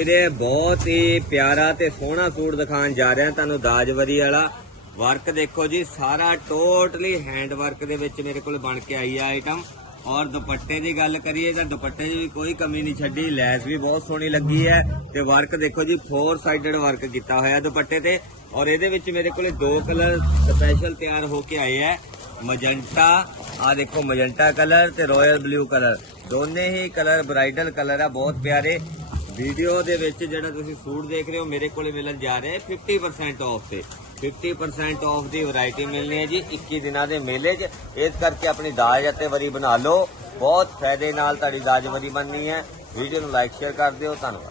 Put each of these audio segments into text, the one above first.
ਵੀਰੇ ਬਹੁਤ ਹੀ ਪਿਆਰਾ ਤੇ ਸੋਹਣਾ ਸੂਟ ਦਿਖਾਉਣ ਜਾ ਰਿਹਾ ਤੁਹਾਨੂੰ ਦਾਜਵਰੀ ਵਾਲਾ। ਵਰਕ ਦੇਖੋ ਜੀ, ਸਾਰਾ ਟੋਟਲੀ ਹੈਂਡ ਵਰਕ ਦੇ ਵਿੱਚ ਮੇਰੇ ਕੋਲ ਬਣ ਕੇ ਆਈ ਆ ਆਈਟਮ ਔਰ ਦੁਪੱਟੇ ਦੀ ਗੱਲ ਕਰੀਏ ਤਾਂ ਦੁਪੱਟੇ 'ਚ ਵੀ ਕੋਈ ਕਮੀ ਨਹੀਂ ਛੱਡੀ, ਲੈਸ ਵੀ ਬਹੁਤ ਸੋਹਣੀ ਲੱਗੀ ਹੈ। ਤੇ ਵਰਕ ਦੇਖੋ ਜੀ ਫੋਰ ਸਾਈਡਡ ਵਰਕ ਕੀਤਾ ਹੋਇਆ ਦੁਪੱਟੇ ਤੇ। ਔਰ ਇਹਦੇ ਵਿੱਚ ਮੇਰੇ ਕੋਲੇ ਦੋ ਕਲਰ ਸਪੈਸ਼ਲ ਤਿਆਰ ਹੋ ਕੇ ਆਏ ਹੈ। ਮਜੰਟਾ ਆ ਦੇਖੋ ਮਜੰਟਾ ਕਲਰ ਤੇ ਰਾਇਲ ਬਲੂ ਕਲਰ ਦੋਨੇ ਹੀ ਕਲਰ ਬ੍ਰਾਈਡਲ ਕਲਰ ਆ, ਬਹੁਤ ਪਿਆਰੇ। ਵੀਡੀਓ ਦੇ ਵਿੱਚ ਜਿਹੜਾ ਤੁਸੀਂ ਸੂਟ ਦੇਖ ਰਹੇ ਹੋ, ਮੇਰੇ ਕੋਲੇ ਮਿਲਣ ਜਾ ਰਿਹਾ ਹੈ 50% ਆਫ ਤੇ। 50% ਆਫ ਦੀ ਵੈਰਾਈਟੀ ਮਿਲਣੀ ਹੈ ਜੀ 21 ਦਿਨਾਂ ਦੇ ਮੇਲੇ 'ਚ। ਇਸ ਕਰਕੇ ਆਪਣੀ ਦਾਜ ਅਤੇ ਵਰੀ ਬਣਾ ਲਓ। ਬਹੁਤ ਫਾਇਦੇ ਨਾਲ ਤੁਹਾਡੀ ਦਾਜ ਵਰੀ ਬਣਨੀ ਹੈ। ਵੀਡੀਓ ਨੂੰ ਲਾਈਕ ਸ਼ੇਅਰ ਕਰ ਦਿਓ। ਧੰਨਵਾਦ।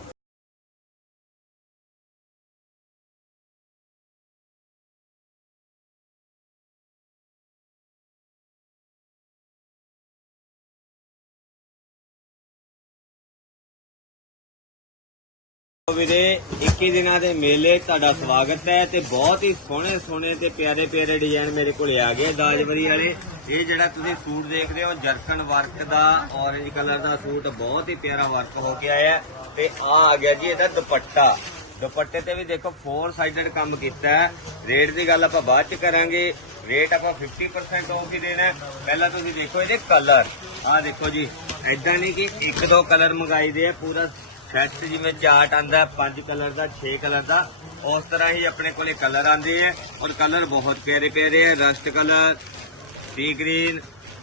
ਲਓ ਵੀਰੇ 21 ਦਿਨਾਂ ਦੇ ਮੇਲੇ ਤੁਹਾਡਾ ਸਵਾਗਤ ਹੈ ਤੇ ਬਹੁਤ ਹੀ ਸੋਹਣੇ ਸੋਹਣੇ ਤੇ ਪਿਆਰੇ ਪਿਆਰੇ ਡਿਜ਼ਾਈਨ ਮੇਰੇ ਕੋਲ ਆ ਗਏ ਦਾਜਵਰੀ ਵਾਲੇ। ਇਹ ਜਿਹੜਾ ਤੁਸੀਂ ਸੂਟ ਦੇਖ ਰਹੇ ਹੋ ਜਰਕਨ ਵਰਕ ਦਾ ਔਰੇਂਜ ਕਲਰ ਦਾ ਸੂਟ, ਬਹੁਤ ਹੀ ਪਿਆਰਾ ਵਰਕ ਹੋ ਕੇ ਆਇਆ ਤੇ ਆ ਆ ਗਿਆ ਜੀ ਇਹਦਾ ਦੁਪੱਟਾ। ਦੁਪੱਟੇ ਤੇ ਵੀ ਦੇਖੋ ਫੋਰ ਸਾਈਡਡ ਕੰਮ ਕੀਤਾ ਹੈ। ਰੇਟ ਦੀ ਗੱਲ ਆਪਾਂ ਬਾਅਦ ਚ ਕਰਾਂਗੇ। ਰੇਟ ਆਪਾਂ 50% ਆਫ ਹੀ ਦੇਣਾ ਪਹਿਲਾਂ ਤੁਸੀਂ ਦੇਖੋ ਇਹਦੇ ਕਲਰ ਆਹ ਦੇਖੋ ਜੀ ਐਦਾਂ ਨਹੀਂ ਕਿ ਇੱਕ ਦੋ ਕਲਰ ਮੰਗਾਈ ਦੇ ਆ, ਪੂਰਾ ਸੈੱਟ ਜਿਵੇਂ ਚਾਰਟ ਆਂਦਾ ਪੰਜ ਕਲਰ ਦਾ, ਛੇ ਕਲਰ ਦਾ, ਉਸ ਤਰ੍ਹਾਂ ਹੀ ਆਪਣੇ ਕੋਲੇ ਕਲਰ ਆਂਦੇ ਆ ਔਰ ਕਲਰ ਬਹੁਤ ਪਿਆਰੇ ਪਿਆਰੇ ਆ rust colour sea green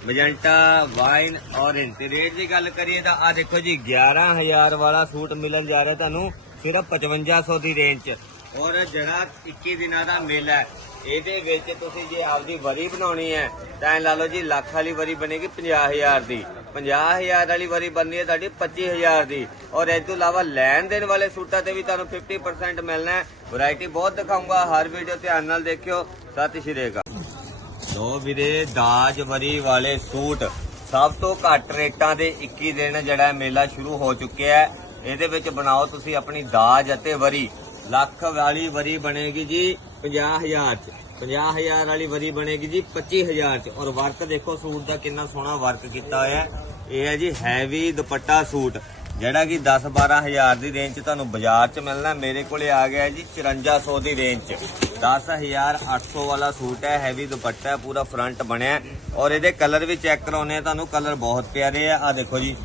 magenta wine orange ਤੇ ਰੇਟ ਦੀ ਗੱਲ ਕਰੀਏ ਤਾਂ ਆ ਦੇਖੋ ਜੀ 11000 ਵਾਲਾ ਸੂਟ ਮਿਲਣ ਜਾ ਰਿਹਾ ਤੁਹਾਨੂੰ ਸਿਰਫ 5500 ਦੀ ਰੇਂਜ 'ਚ। ਔਰ ਜਿਹੜਾ 21 ਦਿਨਾਂ ਦਾ ਮੇਲਾ ਹੈ ਇਹਦੇ ਵਿੱਚ ਤੁਸੀਂ ਜੇ ਆਪਦੀ ਵਰੀ ਬਣਾਉਣੀ ਹੈ, ਤਾਂ ਇਹ ਲਾ ਲਓ ਜੀ ਲੱਖ ਵਾਲੀ ਵਰੀ ਬਣੇਗੀ 50000 ਦੀ। 50000 ਵਾਲੀ ਵਰੀ ਬਣਨੀ ਹੈ ਤੁਹਾਡੀ 25000 ਦੀ। ਔਰ ਇਸ ਤੋਂ ਇਲਾਵਾ ਲੈਣ ਦੇਣ ਵਾਲੇ ਸੂਟਾਂ ਤੇ ਵੀ ਤੁਹਾਨੂੰ 50% ਮਿਲਣਾ ਹੈ। ਵੈਰਾਈਟੀ ਬਹੁਤ ਦਿਖਾਊਂਗਾ, ਹਰ ਵੀਡੀਓ ਧਿਆਨ ਨਾਲ ਦੇਖਿਓ। ਸਤਿ ਸ਼੍ਰੀ ਅਕਾਲ। ਲੋ ਵੀਰੇ, ਦਾਜ ਵਰੀ ਵਾਲੇ ਸੂਟ। ਸਭ ਤੋਂ ਘੱਟ ਰੇਟਾਂ ਦੇ 21 ਦਿਨ ਜਿਹੜਾ ਮੇਲਾ ਸ਼ੁਰੂ ਹੋ ਚੁੱਕਿਆ ਹੈ। ਇਹਦੇ ਵਿੱਚ ਬਣਾਓ ਤੁਸੀਂ ਆਪਣੀ ਦਾਜ ਅਤੇ ਵਰੀ। ਲੱਖ ਵਾਲੀ ਵਰੀ ਬਣੇਗੀ ਜੀ। 50000 ਚ। 50000 ਵਾਲੀ ਵਰੀ ਬਣੇਗੀ ਜੀ 25000 ਚ। ਔਰ ਵਰਕ ਦੇਖੋ, ਸੂਟ ਦਾ ਕਿੰਨਾ ਸੋਹਣਾ ਵਰਕ ਕੀਤਾ ਹੋਇਆ ਹੈ। ਇਹ ਹੈ ਜੀ ਹੈਵੀ ਦੁਪੱਟਾ ਸੂਟ। ਜਿਹੜਾ ਕਿ 10 12000 ਦੀ ਰੇਂਜ ਚ ਤੁਹਾਨੂੰ ਬਾਜ਼ਾਰ ਚ ਮਿਲਣਾ ਮੇਰੇ ਕੋਲੇ ਆ ਗਿਆ ਹੈ ਜੀ 5400 ਦੀ ਰੇਂਜ ਚ। 10800 ਵਾਲਾ ਸੂਟ ਹੈ ਹੈਵੀ ਦੁਪੱਟਾ ਹੈ, ਪੂਰਾ ਫਰੰਟ ਬਣਿਆ ਔਰ ਇਹਦੇ ਕਲਰ ਵੀ ਚੈੱਕ ਕਰਾਉਨੇ ਆ ਤੁਹਾਨੂੰ ਕਲਰ ਬਹੁਤ ਪਿਆਰੇ ਆ। ਆ ਦੇਖੋ ਜੀ।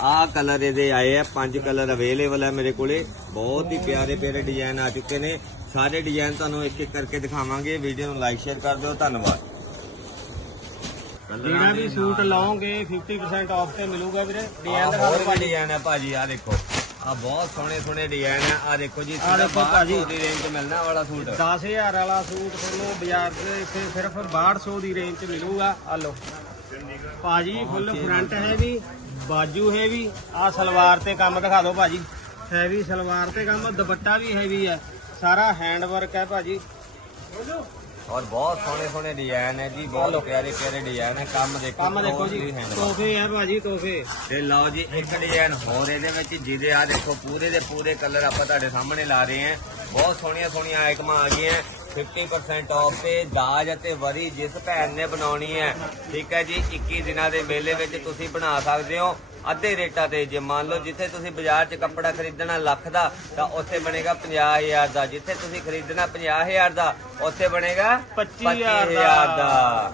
ਆਹ ਕਲਰ ਇਹਦੇ ਆਏ ਆ, ਪੰਜ ਕਲਰ ਅਵੇਲੇਬਲ ਹੈ ਮੇਰੇ ਕੋਲੇ। ਬਹੁਤ ਹੀ ਪਿਆਰੇ ਪਿਆਰੇ ਡਿਜ਼ਾਈਨ ਆ ਚੁੱਕੇ ਨੇ। ਸਾਰੇ ਡਿਜ਼ਾਈਨ ਤੁਹਾਨੂੰ ਇੱਕ ਇੱਕ ਕਰਕੇ ਦਿਖਾਵਾਂਗੇ। ਵੀਡੀਓ ਨੂੰ ਲਾਈਕ ਸ਼ੇਅਰ ਕਰ ਦਿਓ। ਧੰਨਵਾਦ। ਜਿਹੜਾ ਵੀ ਸੂਟ ਲਾਓਗੇ 50% ਆਫ ਤੇ ਮਿਲੂਗਾ ਵੀਰੇ। ਡਿਜ਼ਾਈਨ ਦਿਖਾ ਹੋਰ ਦਿਓ ਵੀ ਡਿਜ਼ਾਈਨ ਹੈ ਭਾਜੀ? ਆ ਦੇਖੋ। ਆ ਬਹੁਤ ਸੋਹਣੇ ਸੋਹਣੇ ਡਿਜ਼ਾਈਨ ਹੈ। ਆ ਦੇਖੋ ਜੀ ਆਹ ਦੇਖੋ ਭਾਜੀ। 1200 ਦੀ ਰੇਂਜ 'ਚ ਮਿਲਣਾ ਵਾਲਾ ਸੂਟ। 10000 ਵਾਲਾ ਸੂਟ ਤੁਹਾਨੂੰ ਬਾਜ਼ਾਰ ਦੇ ਇੱਥੇ ਸਿਰਫ 6200 ਦੀ ਰੇਂਜ 'ਚ ਮਿਲੂਗਾ। ਆ ਲਓ। ਭਾਜੀ ਫੁੱਲ ਫਰੰਟ ਹੈ। ਵੀ ਬਾਜੂ ਹੈ ਵੀ ਆ ਸਲਵਾਰ ਤੇ ਕੰਮ ਦਿਖਾ ਦਿਓ ਭਾਜੀ। ਹੈਵੀ ਸਲਵਾਰ ਤੇ ਕੰਮ ਦੁਪੱਟਾ ਵੀ ਹੈਵੀ ਹੈ। ਸਾਰਾ ਹੈਂਡ ਵਰਕ ਹੈ ਭਾਜੀ। ਔਰ ਬਹੁਤ ਸੋਹਣੇ ਸੋਹਣੇ ਡਿਜ਼ਾਈਨ ਹੈ ਜੀ ਬਹੁਤ ਪਿਆਰੇ ਪਿਆਰੇ ਡਿਜ਼ਾਈਨ ਹੈ ਕੰਮ ਦੇਖੋ ਕੰਮ ਦੇਖੋ ਜੀ। ਤੋਹਫੇ ਹੈ ਭਾਜੀ ਤੋਹਫੇ। ਤੇ ਲਓ ਜੀ ਇੱਕ ਡਿਜ਼ਾਈਨ ਹੋਰ ਇਹਦੇ ਵਿੱਚ ਜਿਹਦੇ ਆ ਦੇਖੋ ਪੂਰੇ ਦੇ ਪੂਰੇ ਕਲਰ ਆਪਾਂ ਤੁਹਾਡੇ ਸਾਹਮਣੇ ਲਾ ਰਹੇ ਹਾਂ। ਬਹੁਤ ਸੋਹਣੀਆਂ ਸੋਹਣੀਆਂ ਆਈਟਮਾਂ ਆ ਗਈਆਂ। 50% ਆਫ ਤੇ ਦਾਜ ਅਤੇ ਵਰੀ ਜਿਸ ਭੈਣ ਨੇ ਬਣਾਉਣੀ ਹੈ। ਠੀਕ ਹੈ ਜੀ 21 ਦਿਨਾਂ ਦੇ ਮੇਲੇ ਵਿੱਚ ਤੁਸੀਂ ਬਣਾ ਸਕਦੇ ਹੋ। ਅੱਧੇ ਰੇਟਾਂ ਤੇ ਜੇ ਮੰਨ ਲਓ ਜਿੱਥੇ ਤੁਸੀਂ ਬਾਜ਼ਾਰ 'ਚ ਕੱਪੜਾ ਖਰੀਦਣਾ ਲੱਖ ਦਾ ਤਾਂ ਉੱਥੇ ਬਣੇਗਾ 50000 ਦਾ ਜਿੱਥੇ ਤੁਸੀਂ ਖਰੀਦਣਾ 50000 ਦਾ ਉੱਥੇ ਬਣੇਗਾ 25,000 25,000 ਦਾ।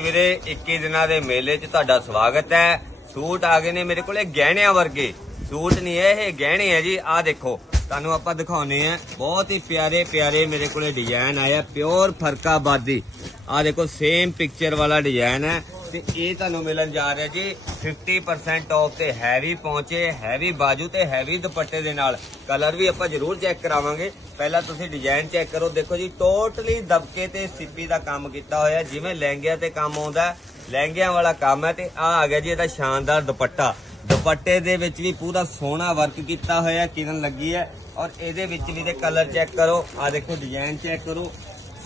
ਵੀਰੇ 21 ਦਿਨਾਂ ਦੇ ਮੇਲੇ 'ਚ ਤੁਹਾਡਾ ਸਵਾਗਤ ਹੈ। ਸੂਟ ਆ ਗਏ ਨੇ ਮੇਰੇ ਕੋਲੇ ਗਹਿਣਿਆਂ ਵਰਗੇ। ਸੂਟ ਨਹੀਂ ਹੈ, ਇਹ ਗਹਿਣੇ ਹੈ ਜੀ। ਆਹ ਦੇਖੋ, ਤੁਹਾਨੂੰ ਆਪਾਂ ਦਿਖਾਉਨੇ ਆ ਬਹੁਤ ਹੀ ਪਿਆਰੇ ਪਿਆਰੇ ਮੇਰੇ ਕੋਲੇ ਡਿਜ਼ਾਈਨ ਆਇਆ ਪਿਓਰ ਫਰਕਾਬਾਦੀ। ਆਹ ਦੇਖੋ ਸੇਮ ਪਿਕਚਰ ਵਾਲਾ ਡਿਜ਼ਾਈਨ ਹੈ। ਤੇ ਇਹ ਤੁਹਾਨੂੰ ਮਿਲਣ ਜਾ ਰਿਹਾ ਜੀ। 50% ਆਫ ਤੇ ਹੈਵੀ ਪਹੁੰਚੇ ਹੈਵੀ ਬਾਜੂ ਤੇ ਹੈਵੀ ਦੁਪੱਟੇ ਦੇ ਨਾਲ। ਕਲਰ ਵੀ ਆਪਾਂ ਜ਼ਰੂਰ ਚੈੱਕ ਕਰਾਵਾਂਗੇ। ਪਹਿਲਾਂ ਤੁਸੀਂ ਡਿਜ਼ਾਈਨ ਚੈੱਕ ਕਰੋ। ਦੇਖੋ ਜੀ ਟੋਟਲੀ ਦਬਕੇ ਤੇ ਸਿੱਪੀ ਦਾ ਕੰਮ ਕੀਤਾ ਹੋਇਆ। ਜਿਵੇਂ ਲਹਿੰਗਿਆਂ ਤੇ ਕੰਮ ਆਉਂਦਾ ਲਹਿੰਗਿਆਂ ਵਾਲਾ ਕੰਮ ਹੈ ਤੇ ਆ ਆ ਗਿਆ ਜੀ ਇਹਦਾ ਸ਼ਾਨਦਾਰ ਦੁਪੱਟਾ। ਦੁਪੱਟੇ ਦੇ ਵਿੱਚ ਵੀ ਪੂਰਾ ਸੋਹਣਾ ਵਰਕ ਕੀਤਾ ਹੋਇਆ, ਕਿਰਨ ਲੱਗੀ ਹੈ। ਔਰ ਇਹਦੇ ਵਿੱਚ ਵੀ ਦੇ ਕਲਰ ਚੈੱਕ ਕਰੋ। ਆ ਦੇਖੋ ਡਿਜ਼ਾਈਨ ਚੈੱਕ ਕਰੋ।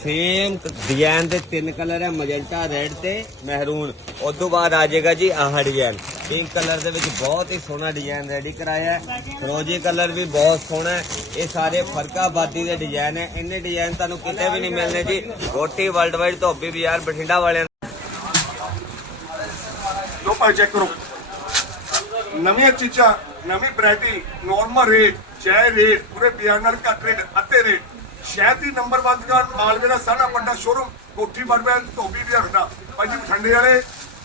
ਸੇਮ ਡਿਜ਼ਾਈਨ ਦੇ ਤਿੰਨ ਕਲਰ ਹੈ ਮਜੈਂਟਾ ਰੈੱਡ ਤੇ ਮਹਿਰੂਨ ਉਸ ਤੋਂ ਬਾਅਦ ਆ ਜਾਏਗਾ ਜੀ ਆਹ ਡਿਜ਼ਾਈਨ ਪਿੰਕ ਕਲਰ ਦੇ ਵਿੱਚ ਬਹੁਤ ਹੀ ਸੋਹਣਾ ਡਿਜ਼ਾਈਨ ਰੈਡੀ ਕਰਾਇਆ ਹੈ। ਫਰੋਜੀ ਕਲਰ ਵੀ ਬਹੁਤ ਸੋਹਣਾ ਹੈ। ਇਹ ਸਾਰੇ ਫਰਕਾਬਾਦੀ ਦੇ ਡਿਜ਼ਾਈਨ ਹੈ। ਇੰਨੇ ਡਿਜ਼ਾਈਨ ਤੁਹਾਨੂੰ ਕਿਤੇ ਵੀ ਨਹੀਂ ਮਿਲਣੇ ਜੀ। ਗੋਟੀ ਵਰਲਡ ਵਾਈਡ ਧੋਬੀ ਬਾਜ਼ਾਰ ਬਠਿੰਡਾ ਵਾਲਿਆਂ ਲੋ ਭਾਈ ਚੈੱਕ ਕਰੋ। ਨਵੀਆਂ ਚੀਜ਼ਾਂ, ਨਵੀਂ ਵੈਰਾਈਟੀ ਨਾਰਮਲ ਰੇਟ ਜੈ ਰੇਟ ਪੂਰੇ ਬਾਜ਼ਾਰ ਨਾਲ ਘੱਟ ਰੇਟ ਅੱਧੇ ਰੇਟ ਸ਼ਹਿਰ ਦੀ ਨੰਬਰ 1 ਦੁਕਾਨ ਮਾਲਵੇ ਦਾ ਸਾਰਾ ਵੱਡਾ ਸ਼ੋਰੂਮ ਕੋਠੀ ਬੜਵੈਲ ਧੋਬੀ ਵੀ ਰੱਖਦਾ। ਭਾਈ ਜੀ ਪਠੰਡੇ ਵਾਲੇ,